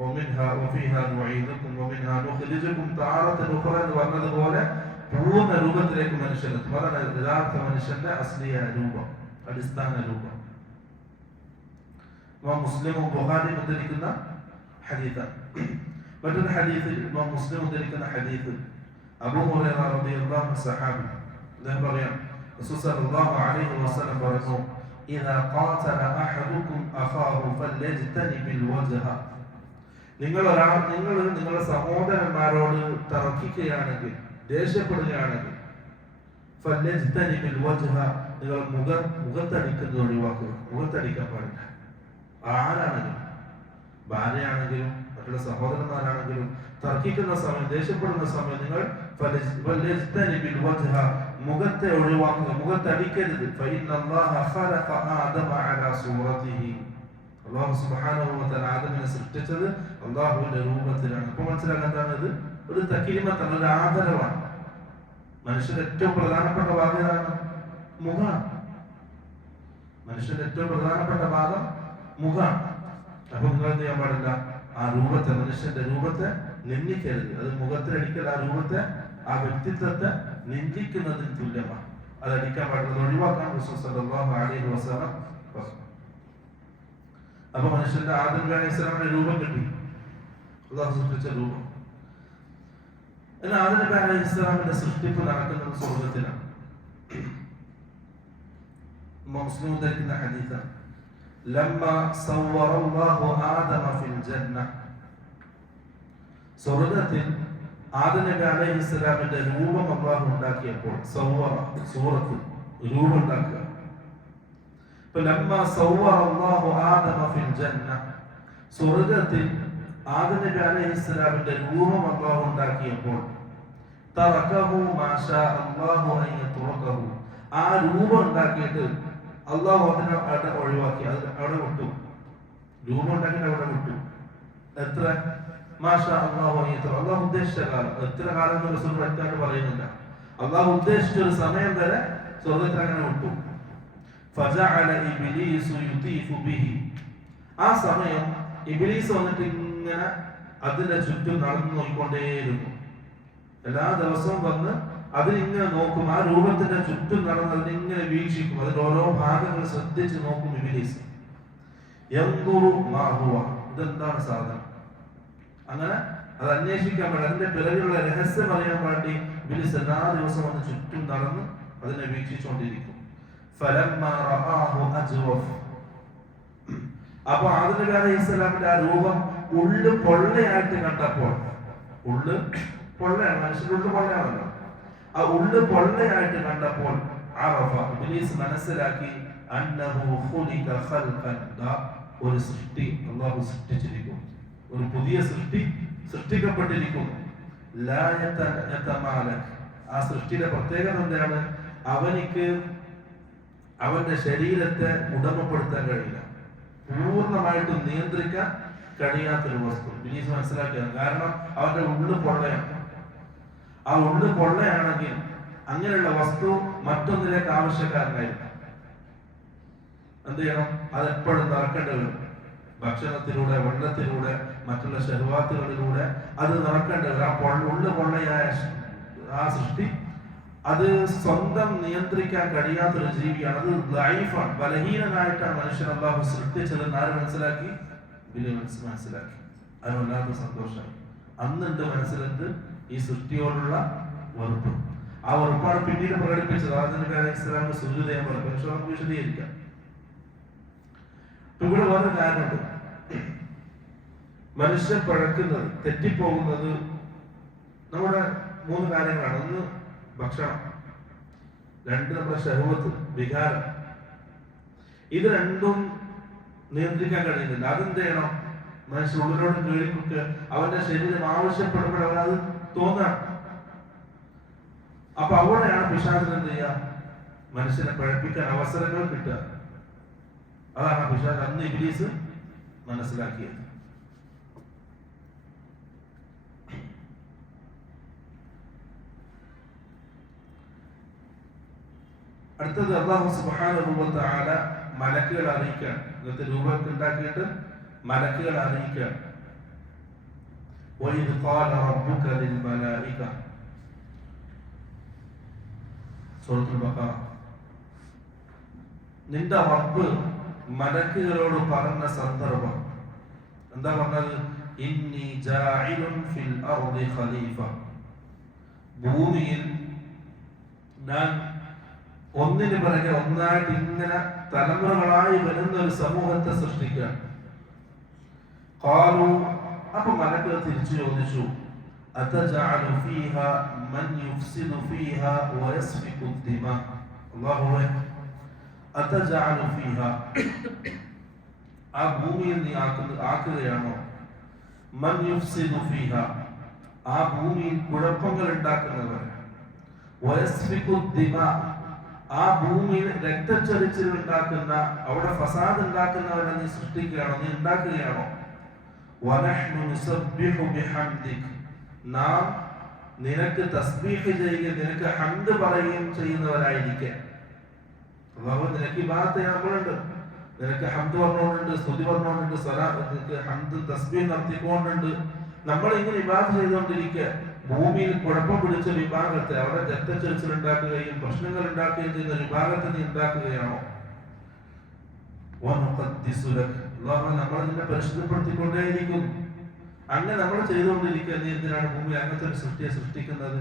ومنها وفيها نعيدكم ومنها نخرجكم تارة أخرى എന്ന് പറഞ്ഞതുപോലെ പൂർണ്ണ രൂപത്തിലേക്ക് മനുഷ്യനെത്തും. അതാണ് യഥാർത്ഥ മനുഷ്യന്റെ അസ്ലിയ രൂപം, അടിസ്ഥാന രൂപം. ഇമാം മുസ്ലിമും ബുഖാരിയും ഉദ്ധരിക്കുന്ന ഹദീസാണ്. മറ്റൊരു ഹദീസിൽ ഇമാം മുസ്ലിം ഉദ്ധരിക്കുന്ന ഹദീസ് അബൂ ഹുറൈറ റളിയല്ലാഹു അൻഹു സഹാബി അദ്ദേഹം പറയാം റസൂൽ സല്ലല്ലാഹു അലൈഹി വസല്ലം പറഞ്ഞു ഇദാ ഖാതല അഹദുകും അഖാഹു ഫല്യജ്തനിബിൽ വജ്ഹ. നിങ്ങൾ നിങ്ങളുടെ സഹോദരന്മാരോട് തർക്കിക്കുകയാണെങ്കിൽ, ദേഷ്യപ്പെടുകയാണെങ്കിൽ ഫല്യജ്തനിബിൽ വജ്ഹ, നിങ്ങൾ മുഖത്തടിക്കുന്നത് ഒഴിവാക്കുക. മുഖത്തടിക്കാൻ പാടില്ല. ആരാണെങ്കിലും, ഭാര്യയാണെങ്കിലും മറ്റുള്ള സഹോദരന്മാരാണെങ്കിലും തർക്കിക്കുന്ന സമയം, ദേഷ്യപ്പെടുന്ന സമയം നിങ്ങൾ ഫല്യജ്തനിബിൽ വജ്ഹ, മുഖത്തെ ഒഴിവാക്കുക, മുഖത്തടിക്കരുത്. ഫഇന്നല്ലാഹ ഖലഖ ആദമ അലാ സൂറതിഹി. അല്ലാഹു സുബ്ഹാനഹു വ തആല ആദമിനെ സൃഷ്ടിച്ചത് അല്ലാഹുവിന്റെ രൂപത്തിലാണ്. അപ്പോൾ മനസ്സിലാക്കാൻ ഇത് ഒരു തക്രീമത്താണ്, ഒരു ആദരവാണ്. മനുഷ്യന്റെ ഏറ്റവും പ്രധാനപ്പെട്ട ഭാഗമാണ് മുഖമാണ്. മനുഷ്യന്റെ ഏറ്റവും പ്രധാനപ്പെട്ട ഭാഗം മുഖമാണ്. അപ്പൊ നിങ്ങൾ എന്ത് ചെയ്യാൻ പാടില്ല? ആ രൂപത്തെ, മനുഷ്യന്റെ രൂപത്തെ നിന്ദിക്കരുത്. അത് മുഖത്തിലടിക്കൽ ആ രൂപത്തെ, ആ വ്യക്തിത്വത്തെ നിന്ദിക്കുന്നതിന് തുല്യമാണ്. അത് അടിക്കാൻ പാടില്ല, ഒഴിവാക്കാൻ റസൂൽ സല്ലല്ലാഹു അലൈഹി വസല്ലം പറഞ്ഞു. അപ്പൊ മനുഷ്യന്റെ ആദം നബി അലൈഹിസ്സലാമിന്റെ രൂപം കിട്ടി, അല്ലാഹു സൃഷ്ടിച്ച രൂപം. എന്നാൽ ആദം നബി അലൈഹിസ്സലാമിന്റെ സൃഷ്ടിപ്പ് നടക്കുന്നത് സ്വർഗത്തിലാണ്. മുസ്ലിം ഉദ്ധരിക്കുന്ന ഹദീസാണ്, ലമ്മാ സവ്വറല്ലാഹു ആദമ ഫിൽ ജന്ന, സ്വർഗത്തിൽ ആദം നബി അലൈഹിസ്സലാമിന്റെ രൂപം അല്ലാഹു ഉണ്ടാക്കിയപ്പോൾ, സവ്വറ സൂറത്ത് രൂപം ഉണ്ടാക്കുക. അപ്പോൾ ലമ്മാ സവ്വറല്ലാഹു ആദമ ഫിൽ ജന്ന, സ്വർഗത്തിൽ ആദം നബി അലൈഹിസ്സലാമിന്റെ രൂപം അല്ലാഹു ഉണ്ടാക്കിയപ്പോൾ, തറകഹു മാഷാ അല്ലാഹു അൻ യത്റകഹു, ആ രൂപം ഉണ്ടാക്കിയിട്ട് അല്ലാഹു അതിനെ അവിടെ ഒഴിവാക്കി, അവിടെ വിട്ടു. രൂപം ഉണ്ടാക്കിയിട്ട് അവിടെ വിട്ടു. എത്ര? മാഷാ അല്ലാഹു അൻ യത്റക, അല്ലാഹു ഉദ്ദേശിച്ച കാലം. എത്ര കാലം എന്ന് റസൂൽ വ്യക്തമായിട്ട് പറയുന്നില്ല. അല്ലാഹു ഉദ്ദേശിച്ച ഒരു സമയം വരെ സ്വർഗ്ഗത്തിൽ അങ്ങനെ വിട്ടു. ഫജഅല ഇബ്ലീസു യുതീഫു ബിഹി, ആ സമയം ഇബ്ലീസ് വന്നിട്ട് ഇങ്ങനെ അതിന്റെ ചുറ്റും നടന്നു നോക്കിക്കൊണ്ടേയിരുന്നു. എല്ലാ ദിവസവും വന്ന് അതിനിങ്ങനെ നോക്കും, ആ രൂപത്തിന്റെ ചുറ്റും നടന്ന് അതിനിങ്ങനെ വീക്ഷിക്കും, അതിന്റെ ഓരോ ഭാഗങ്ങൾ ശ്രദ്ധിച്ച് നോക്കും ഇബ്ലീസ്. യൻദുറു മാ ഹുവ, ഇതെന്താണ് സാധനം, അങ്ങനെ അത് അന്വേഷിക്കാൻ വേണ്ടി, അതിന്റെ പിറകിലുള്ള രഹസ്യം അറിയാൻ വേണ്ടി ഇബ്ലീസ് എല്ലാ ദിവസവും വന്ന് ചുറ്റും നടന്ന് അതിനെ വീക്ഷിച്ചുകൊണ്ടിരിക്കും. ഫലമ്മാ റആഹു അജ്വഫ്, അപ്പൊ ആദം നബി അലൈഹിസ്സലാമിന്റെ ആ രൂപം ഉള്ളു പൊള്ളയായിട്ട് കണ്ടപ്പോൾ, ഉള്ളു പൊള്ളയാണ്, മനുഷ്യന്റെ ഉള്ളു പൊള്ളയാണല്ലോ, ആ ഉള്ളു പൊള്ളയായിട്ട് കണ്ടപ്പോൾ അറഫ, ഇബ്ലീസ് മനസ്സിലാക്കി, അന്നഹു ഖുലിക ഖൽഖൻ, ഒരു സൃഷ്ടി അല്ലാഹു സൃഷ്ടിച്ചിരിക്കുന്നു, ഒരു പുതിയ സൃഷ്ടി സൃഷ്ടിക്കപ്പെട്ടിരിക്കുന്നു. ലാ യതമാലക്, ആ സൃഷ്ടിയുടെ പ്രത്യേകത എന്താണ്? അവനിക്ക് അവന്റെ ശരീരത്തെ ഉടമപ്പെടുത്താൻ കഴിയില്ല, പൂർണ്ണമായിട്ടും നിയന്ത്രിക്കാൻ കഴിയാത്തൊരു വസ്തു. ഇബ്ലീസ് മനസ്സിലാക്കിയത് കാരണം അവന്റെ ഉള്ളു പൊള്ളയാണ്. ആ ഉള്ളു പൊള്ളയാണെങ്കിൽ അങ്ങനെയുള്ള വസ്തു മറ്റൊന്നിലേക്ക് ആവശ്യക്കാരനായിരിക്കും. എന്ത് ചെയ്യണം? അതെപ്പോഴും നിറക്കേണ്ടി വരും. ഭക്ഷണത്തിലൂടെ, വെള്ളത്തിലൂടെ, മറ്റുള്ള ശർവാത്തുകളിലൂടെ അത് നിറക്കേണ്ടി വരും. ആ ഉള്ളു പൊള്ളയായ ആ സൃഷ്ടി അത് സ്വന്തം നിയന്ത്രിക്കാൻ കഴിയാത്തൊരു ജീവിയാണ്. അത് ലൈഫാണ്, ബലഹീനനായിട്ടാണ് മനുഷ്യൻ അല്ലാഹു സൃഷ്ടിച്ചതെന്ന് ആര് മനസ്സിലാക്കി? മനസ്സിലാക്കി. അത് വല്ലാത്ത സന്തോഷമായി. അന്നുണ്ട് മനസ്സിലുണ്ട് ഈ സൃഷ്ടിയോടുള്ള വെറുപ്പ്. ആ വെറുപ്പാണ് പിന്നീട് പ്രകടിപ്പിച്ചത്. ആദം നബി അലൈഹിസ്സലാമിന്റെ സുജൂദ് ചെയ്യാൻ പറഞ്ഞു. പക്ഷെ നമുക്ക് വിശദീകരിക്കാം. ഇവിടെ വേറെ കാര്യമുണ്ട്. മനുഷ്യൻ പഴക്കുന്നത്, തെറ്റിപ്പോകുന്നത് നമ്മുടെ 3 കാര്യങ്ങളാണ്. ഒന്ന് ഭക്ഷണം, 2 നമ്മുടെ ശഹ്വത്ത്, വികാരം. ഇത് രണ്ടും നിയന്ത്രിക്കാൻ കഴിയുന്നില്ല. അതെന്ത് ചെയ്യണം? മനുഷ്യൻ ഉള്ളിലോട്ട് കേളിക്കൊക്കെ അവന്റെ ശരീരം ആവശ്യപ്പെടുമ്പോൾ അവനത് തോന്നാം. അപ്പൊ അവിടെയാണ് പിശാചിന് എന്ത് ചെയ്യുക? മനുഷ്യനെ പഴപ്പിക്കാൻ അവസരങ്ങൾ കിട്ടുക. അതാണ് പിശാച് അന്ന് ഇബ്ലീസ് മനസ്സിലാക്കിയത്. അടുത്തത് അല്ലാഹു സുബ്ഹാനഹു വ തആല മലക്കുകൾ അറിയിക്കുകയാണ്. ഇന്നത്തെ രൂപമൊക്കെ ഉണ്ടാക്കിയിട്ട് മലക്കുകൾ അറിയിക്കുകയാണ്. വഇദ് ഖാല റബ്ബുക ലിൽ മലായിക, സൂറത്തുൽ ബഖറ. നിന്റെ റബ്ബ് മലക്കുകളോട് പറഞ്ഞ സന്ദർഭം എന്താ പറഞ്ഞത്? ഇന്നി ജാഇലുൻ ഫിൽ അർദി ഖലീഫ, ഭൂമിയിൽ ഞാൻ ഒന്നിന് പിറകെ ഒന്നായിട്ട് ഇങ്ങനെ തലമുറകളായി വരുന്ന ഒരു സമൂഹത്തെ സൃഷ്ടിക്കുക. ഖാലു, അപ്പൊ മലക്കുകൾ തിരിച്ചു ചോദിച്ചു, അതജഅലു ഫീഹാ മൻ യുഫ്സിദു ഫീഹാ വയസ്ഫികു ദിമാ. അല്ലാഹുവേ, അതജഅലു ഫീഹാ, ആ ഭൂമിയിൽ നീ ആക്കുകയാണോ? മൻ യുഫ്സിദു ഫീഹാ, ആ ഭൂമിയിൽ കുഴപ്പങ്ങൾ ഉണ്ടാക്കുന്നവർ. വയസ്ഫികു ദിമാ, ആ ഭൂമിയിൽ രക്തച്ചൊരിച്ചിൽ ഉണ്ടാക്കുന്ന, അവിടെ ഫസാദ് ഉണ്ടാക്കുന്നവരെ നീ സൃഷ്ടിക്കുകയാണോ, നീ ഉണ്ടാക്കുകയാണോ? വനഹ്നു നുസബ്ബിഹു ബിഹംദിക്, നാം നിനക്ക് തസ്ബീഹ് ചെയ്യുകയും നിനക്ക് ഹംദ് പറയുകയും ചെയ്യുന്നവരായിരിക്കെ. അല്ലാഹു നിനക്ക് ഇബാദത്ത് ചെയ്യാറുണ്ട്, നിനക്ക് ഹംദ് പറഞ്ഞുകൊണ്ടുണ്ട്, സ്തുതി പറഞ്ഞുകൊണ്ടുണ്ട്, നിനക്ക് ഹംദ് തസ്ബീഹ് നടത്തിക്കൊണ്ടുണ്ട്. നമ്മൾ ഇങ്ങനെ ഇബാദത്ത് ചെയ്തുകൊണ്ടിരിക്കുക, ഭൂമിയിൽ കുഴപ്പം പിടിച്ച വിഭാഗത്തെ, അവിടെ രക്തച്ചൊരിച്ചിൽ ഉണ്ടാക്കുകയും പ്രശ്നങ്ങൾ ഉണ്ടാക്കുകയും ചെയ്യുന്ന വിഭാഗത്തെ നീ ഉണ്ടാക്കുകയാണോ? അല്ലാഹു നമ്മൾ നിന്നെ പരിശുദ്ധപ്പെടുത്തിക്കൊണ്ടേയിരിക്കും. അങ്ങനെ നമ്മൾ ചെയ്തുകൊണ്ടിരിക്കുക. നീ എന്തിനാണ് ഭൂമി അങ്ങനത്തെ ഒരു സൃഷ്ടിയെ സൃഷ്ടിക്കുന്നത്?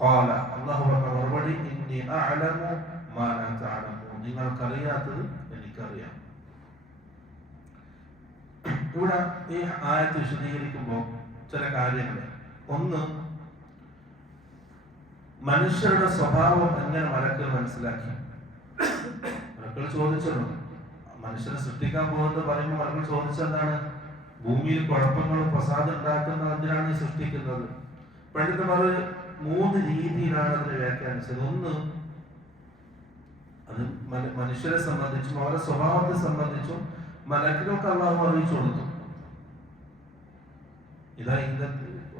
ഖാല, അല്ലാഹു പറഞ്ഞ മറുപടി, ഇന്നി അഅലമു മാ ലാ തഅലമൂൻ, നിങ്ങൾക്കറിയാത്തത് എനിക്കറിയാം. ഇവിടെ ഈ ആയത്ത് വിശദീകരിക്കുമ്പോൾ ചില കാര്യങ്ങൾ. ഒന്ന്, മനുഷ്യരുടെ സ്വഭാവം എങ്ങനെ മലക്കുകൾ മനസ്സിലാക്കി? മലക്കുകൾ ചോദിച്ചല്ലോ, മനുഷ്യനെ സൃഷ്ടിക്കാൻ പോകുന്നത് പറയുമ്പോൾ മലക്കുകൾ ചോദിച്ചെന്താണ്? ഭൂമിയിൽ കുഴപ്പങ്ങളും ഫസാദ് ഉണ്ടാക്കുന്ന എന്തിനാണ് ഈ സൃഷ്ടിക്കുന്നത്? പണ്ഡിതന്മാർ 3 രീതിയിലാണ് അതിനെ വ്യാഖ്യാനിച്ചത്. ഒന്ന്, അത് മനുഷ്യരെ സംബന്ധിച്ചും അവരുടെ സ്വഭാവത്തെ സംബന്ധിച്ചും മലക്കുകൾക്ക് അല്ലാഹു അറിയിച്ചു കൊടുത്തു. ഇതാ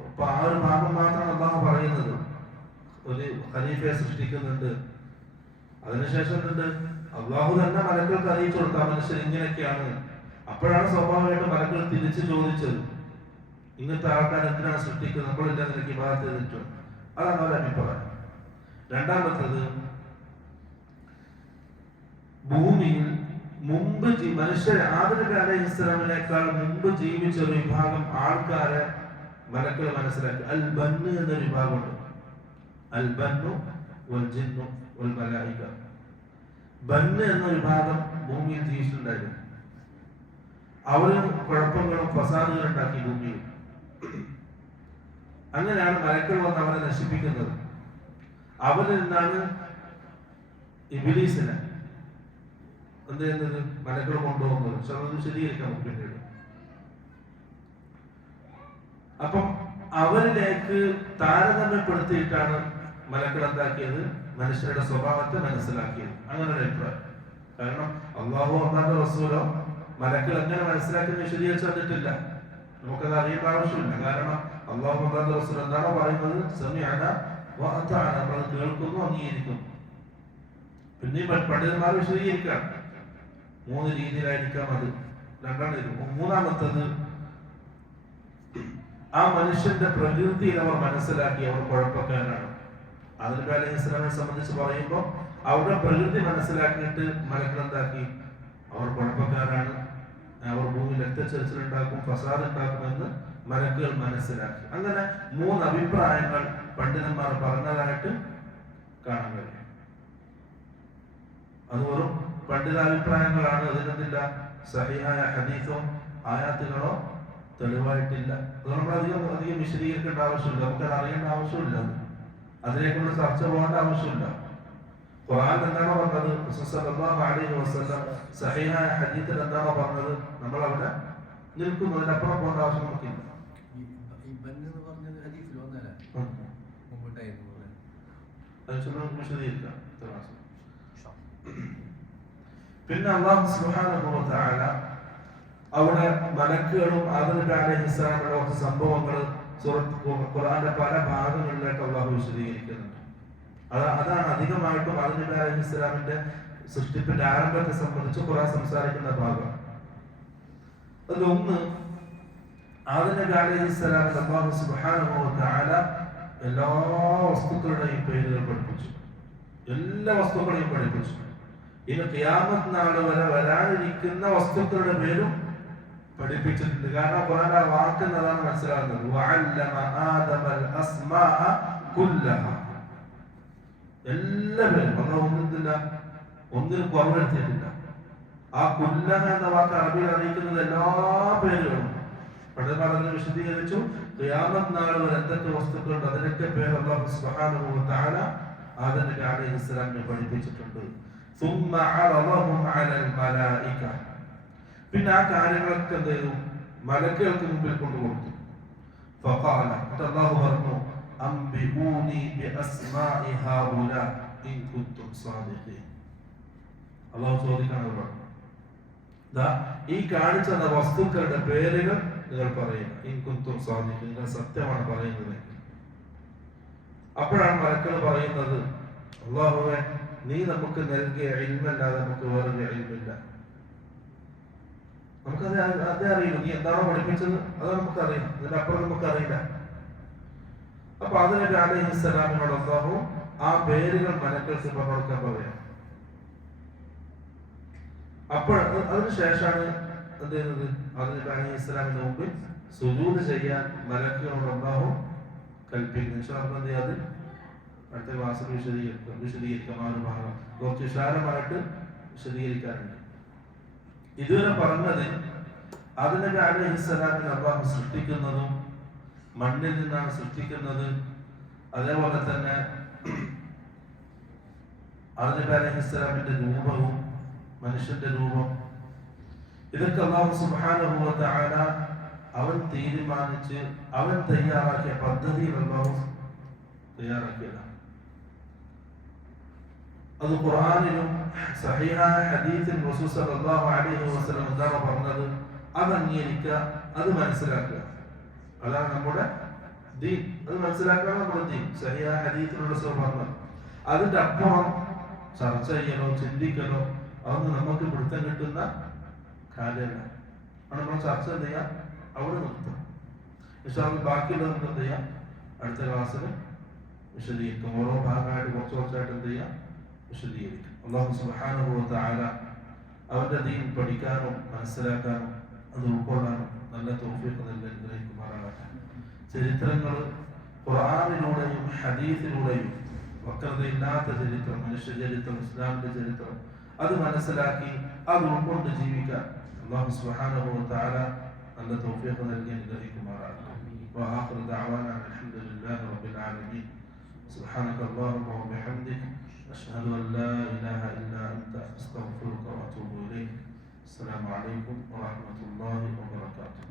ഇപ്പൊ ആ ഒരു ഭാഗം മാത്രമാണ് അല്ലാഹു പറയുന്നത്. ഒരു ഖലീഫയെ സൃഷ്ടിക്കുന്നുണ്ട്, അതിനുശേഷം എന്തുണ്ട്? അല്ലാഹു തന്നെ മലക്കുകൾക്ക് അറിയിച്ചു കൊടുത്ത മനുഷ്യർ ഇങ്ങനെയൊക്കെയാണ്. അപ്പോഴാണ് സ്വാഭാവികമായിട്ട് മലക്കുകൾ തിരിച്ചു ചോദിച്ചത്, ഇങ്ങനത്തെ ആൾക്കാർ എന്തിനാണ് സൃഷ്ടിക്കുന്നത്? നമ്മളില്ല നിനക്ക് ഇബാദത്ത് ചെയ്തിട്ട്. അതാണ് അവരുടെ അഭിപ്രായം. രണ്ടാമത്തത്, ഭൂമിയിൽ മുമ്പ് മനുഷ്യർ ആദം നബി അലൈഹിസ്സലാമിനേക്കാൾ മുമ്പ് ജീവിച്ച ഒരു വിഭാഗം ആൾക്കാരെ മലക്കുകൾ മനസ്സിലാക്കി. അൽ ബന്ന് എന്നൊരു വിഭാഗമുണ്ട്. അൽ ബന്നു വൽ ജിന്നു വൽ മലായിക. ബന്ന് എന്ന വിഭാഗം ഭൂമിയിൽ ജീവിച്ചിട്ടുണ്ടായിരുന്നു. അവരും കുഴപ്പങ്ങളും ഫസാദുകളും ഉണ്ടാക്കി ഭൂമിയിൽ. അങ്ങനെയാണ് മലക്കുകൾ വന്ന് അവരെ നശിപ്പിക്കുന്നത്. അവരിൽ നിന്നാണ് ഇബ്ലീസിനെ എന്ത് ചെയ്യുന്നത്? മലക്കുകൾ കൊണ്ടുപോകുന്നത്. അത് ശരിയായിരിക്കാം പിന്നീട്. അപ്പം അവരിലേക്ക് താരതമ്യപ്പെടുത്തിയിട്ടാണ് മലക്കുകൾ എന്താക്കിയത്? മനുഷ്യരുടെ സ്വഭാവത്തെ മനസ്സിലാക്കിയത്. അങ്ങനെ ഒരു അഭിപ്രായം. കാരണം അല്ലാഹു അല്ലാഹുവിന്റെ റസൂലോ മലക്കുകൾ എങ്ങനെ മനസ്സിലാക്കുന്നത് വിശദീകരിച്ചു തന്നിട്ടില്ല. നമുക്കത് അറിയേണ്ട ആവശ്യമില്ല. കാരണം അല്ലാഹു അല്ലാഹുവിന്റെ റസൂൽ എന്താണോ പറയുന്നത്, സമിഅന വ അതഅന, നമ്മൾ കേൾക്കുന്നു, അംഗീകരിക്കുന്നു. പിന്നെ പണ്ഡിതന്മാർ വിശദീകരിക്കാം. 3 രീതിയിലായിരിക്കാം അത്. രണ്ടെണ്ണം. മൂന്നാമത്തത്, ആ മനുഷ്യന്റെ പ്രകൃതിയിൽ അവർ മനസ്സിലാക്കി അവർ കുഴപ്പക്കാരാണ്. ആദം നബി അലൈഹിസ്സലാമിനെ സംബന്ധിച്ച് പറയുമ്പോൾ അവരുടെ പ്രകൃതി മനസ്സിലാക്കിയിട്ട് മലക്കുകൾ എന്താക്കി? അവർ കുഴപ്പക്കാരാണ്, അവർ ഭൂമിയിൽ രക്തച്ചൊരിച്ചിലുണ്ടാക്കും, ഫസാദ് ഉണ്ടാക്കുമെന്ന് മലക്കുകൾ മനസ്സിലാക്കി. അങ്ങനെ 3 അഭിപ്രായങ്ങൾ പണ്ഡിതന്മാർ പറഞ്ഞതായിട്ട് കാണാൻ കഴിയും. അത് വെറും പണ്ഡിതാഭിപ്രായങ്ങളാണ്. അതിനെന്തില്ല സഹിഹായ ഹദീസോ ആയാത്തുകളോ തെളിവായിട്ടില്ല. അത് നമ്മൾ അധികം വിശദീകരിക്കേണ്ട ആവശ്യമില്ല. നമുക്കത് അറിയേണ്ട ആവശ്യമില്ല. അതിനെക്കുറിച്ച് ചർച്ച പോകേണ്ട ആവശ്യമില്ല. ഖുർആൻ എന്താണോ പറഞ്ഞത്, റസൂൽ സല്ലല്ലാഹു അലൈഹി വസല്ലം സഹിഹായ ഹദീസിൽ എന്താണോ പറഞ്ഞത്, നമ്മൾ അവിടെ നിൽക്കുന്നു. അതിനപ്പുറം പോകേണ്ട ആവശ്യം നമുക്കില്ല. വിശദീകരിക്കാം. പിന്നെ അല്ലാഹു സുബ്ഹാനഹു വ തആല അവിടെ മലക്കുകളും ആദം നബി അലൈഹിസ്സലാമിന്റെ കുറച്ച് സംഭവങ്ങൾ ഖുർആന്റെ പല ഭാഗങ്ങളിലായിട്ട് അല്ലാഹു വിശദീകരിക്കുന്നുണ്ട്. അതാണ് അധികമായിട്ടും ആദം നബി അലൈഹിസ്സലാമിന്റെ സൃഷ്ടിപ്പിന്റെ ആരംഭത്തെ സംബന്ധിച്ച് ഖുർആൻ സംസാരിക്കുന്ന ഭാഗം. അതിലൊന്ന്, ആദം നബി അലൈഹിസ്സലാമിന്റെ അല്ലാഹു സുബ്ഹാനഹു വ തആല എല്ലാ വസ്തുക്കളുടെയും പേരുകൾ പഠിപ്പിച്ചു. എല്ലാ വസ്തുക്കളെയും പഠിപ്പിച്ചു. ഇനി ഖിയാമത്ത് നാൾ വരെ വരാനിരിക്കുന്ന വസ്തുക്കളുടെ പേരും പഠിപ്പിച്ചിട്ടുണ്ട്. കാരണം ഖുർആൻ ആ വാക്കുന്നതാണ് മനസ്സിലാകുന്നത്. വഅല്ലമ ആദമൽ അസ്മാഅ കുല്ലഹ. എല്ലാ പേരും ഒന്നിനും കുറവെടുത്തിട്ടില്ല. ആ കുല്ലഹ എന്ന വാക്ക് അറബിയിൽ അറിയിക്കുന്നത് എല്ലാ പേരുകളും പഠിതമാണെന്ന് വിശദീകരിച്ചു. ഖിയാമത്ത് നാൾ വരെ എന്തൊക്കെ വസ്തുക്കളുണ്ട് അതിനൊക്കെ പേര് അല്ലാഹു സുബ്ഹാനഹു വ തആല ആദം നബി അലൈഹിസ്സലാമിനെ പഠിപ്പിച്ചിട്ടുണ്ട്. ثم عرضهم على الملائكة. പിന്നെ ആ കാര്യങ്ങളൊക്കെ എന്ത് ചെയ്തു? മലക്കുകൾക്ക് മുമ്പിൽ കൊണ്ടുകൊടുത്തു. فقال, അല്ലാഹു പറഞ്ഞു, അംബിഊനി ബിഅസ്മാഇ ഹൗലാ ഇൻ കുൻതും സാദിഖീൻ. അല്ലാഹു ചോദിക്കാണ് പറഞ്ഞു, ദാ ഈ കാണിച്ച വസ്തുക്കളുടെ പേരുകൾ നിങ്ങൾ പറയുക. ഇൻ കുൻതും സാദിഖീൻ, നിങ്ങൾ സത്യമാണ് പറയുന്നത്. അപ്പോഴാണ് മലക്കുകൾ പറയുന്നത്, അല്ലാഹുവേ, നീ നമുക്ക് നൽകിയ ഇൽമല്ലാതെ നമുക്ക് വേറെ ഇൽമില്ല. നമുക്കത് അതേ അറിയില്ല. നീ എന്താണോ പഠിപ്പിച്ചത് അത് നമുക്കറിയാം. അതിനപ്പുറം നമുക്കറിയില്ല. അപ്പൊ ആദം നബി അലൈഹിസ്സലാമിനോട് അല്ലാഹു ആ പേരുകൾ മലക്കൾക്ക് പറഞ്ഞുകൊടുക്കാൻ പറയാം. അപ്പോൾ അതിനുശേഷമാണ് എന്ത് ചെയ്യുന്നത്? ആദം നബി അലൈഹിസ്സലാമിന്റെ മുമ്പിൽ സുജൂദ് ചെയ്യാൻ മലക്കുകളോട് അല്ലാഹു കൽപ്പിക്കുന്നു. ഇൻഷാ അല്ലാഹ് അത് അടുത്ത ക്ലാസ്സിൽ വിശദീകരിക്കാം. ആ ഒരു ഭാഗം കുറച്ച് വിശാലമായിട്ട് വിശദീകരിക്കാറുണ്ട്. ഇതുവരെ പറഞ്ഞത് ആദം നബി അലൈഹിസ്സലാമിനെ അല്ലാഹു സൃഷ്ടിക്കുന്നതും മണ്ണിൽ നിന്നാണ് സൃഷ്ടിക്കുന്നത്. അതേപോലെ തന്നെ ആദം നബി അലൈഹിസ്സലാമിന്റെ രൂപവും മനുഷ്യന്റെ രൂപം ഇതൊക്കെ അല്ലാഹു സുബ്ഹാനഹു വ തആല അവൻ തീരുമാനിച്ച് അവൻ തയ്യാറാക്കിയ പദ്ധതിയിൽ അല്ലാഹു തയ്യാറാക്കിയതാണ്. അത് ഖുർആനിലും സഹീഹായ ഹദീസിൽ റസൂൽ സല്ലല്ലാഹു അലൈഹി വസല്ലം എന്താണ് പറഞ്ഞത്? അത് അംഗീകരിക്കുക, അത് മനസ്സിലാക്കുക. അതാണ് നമ്മുടെ ദീൻ. അത് മനസ്സിലാക്കുക നമ്മുടെ ദീൻ. സഹീഹായ ഹദീസിലുള്ള റസൂൽ പറഞ്ഞത്. അതിന്റെ അപ്പുറം ചർച്ച ചെയ്യലോ ചിന്തിക്കലോ അതൊന്നും നമുക്ക് പിടുത്തം കിട്ടുന്ന കാര്യമല്ല. ആണ് നമ്മൾ ചർച്ച ചെയ്യാം, അവിടെ നിർത്തും. പക്ഷെ അത് ബാക്കിയുള്ളത് നമുക്ക് എന്ത് ചെയ്യാം, അടുത്ത ക്ലാസ്സിൽ വിശദീകരിക്കും. ഓരോ ഭാഗമായിട്ട് കുറച്ച് കുറച്ചായിട്ട് എന്ത് ചെയ്യാം, വിശദീകരിക്കും. അല്ലാഹു സുബ്ഹാനഹു വ തആല അവന്റെ ദീൻ പഠിക്കാനും മനസ്സിലാക്കാനും അത് ഉൾക്കൊള്ളാനും നല്ല തൗഫീഖ് നൽകി അനുഗ്രഹിക്കുമാറാകട്ടെ. ചരിത്രങ്ങൾ ഖുർആനിലൂടെയും ഹദീസിലൂടെയും വക്രതയില്ലാത്ത ചരിത്രം, മനുഷ്യ ചരിത്രം, ഇസ്ലാമിന്റെ ചരിത്രം അത് മനസ്സിലാക്കി അത് ഉൾക്കൊണ്ട് ജീവിക്കാൻ അല്ലാഹു സുബ്ഹാനഹു വ തആല നല്ല തൗഫീഖ് നൽകി അനുഗ്രഹിക്കുമാറാകട്ടെ. وآخر دعوانا الحمد لله رب العالمين. سبحانك اللهم وبحمدك أشهد أن لا إله إلا أنت أستغفرك وأتوب إليك. السلام عليكم ورحمة الله وبركاته.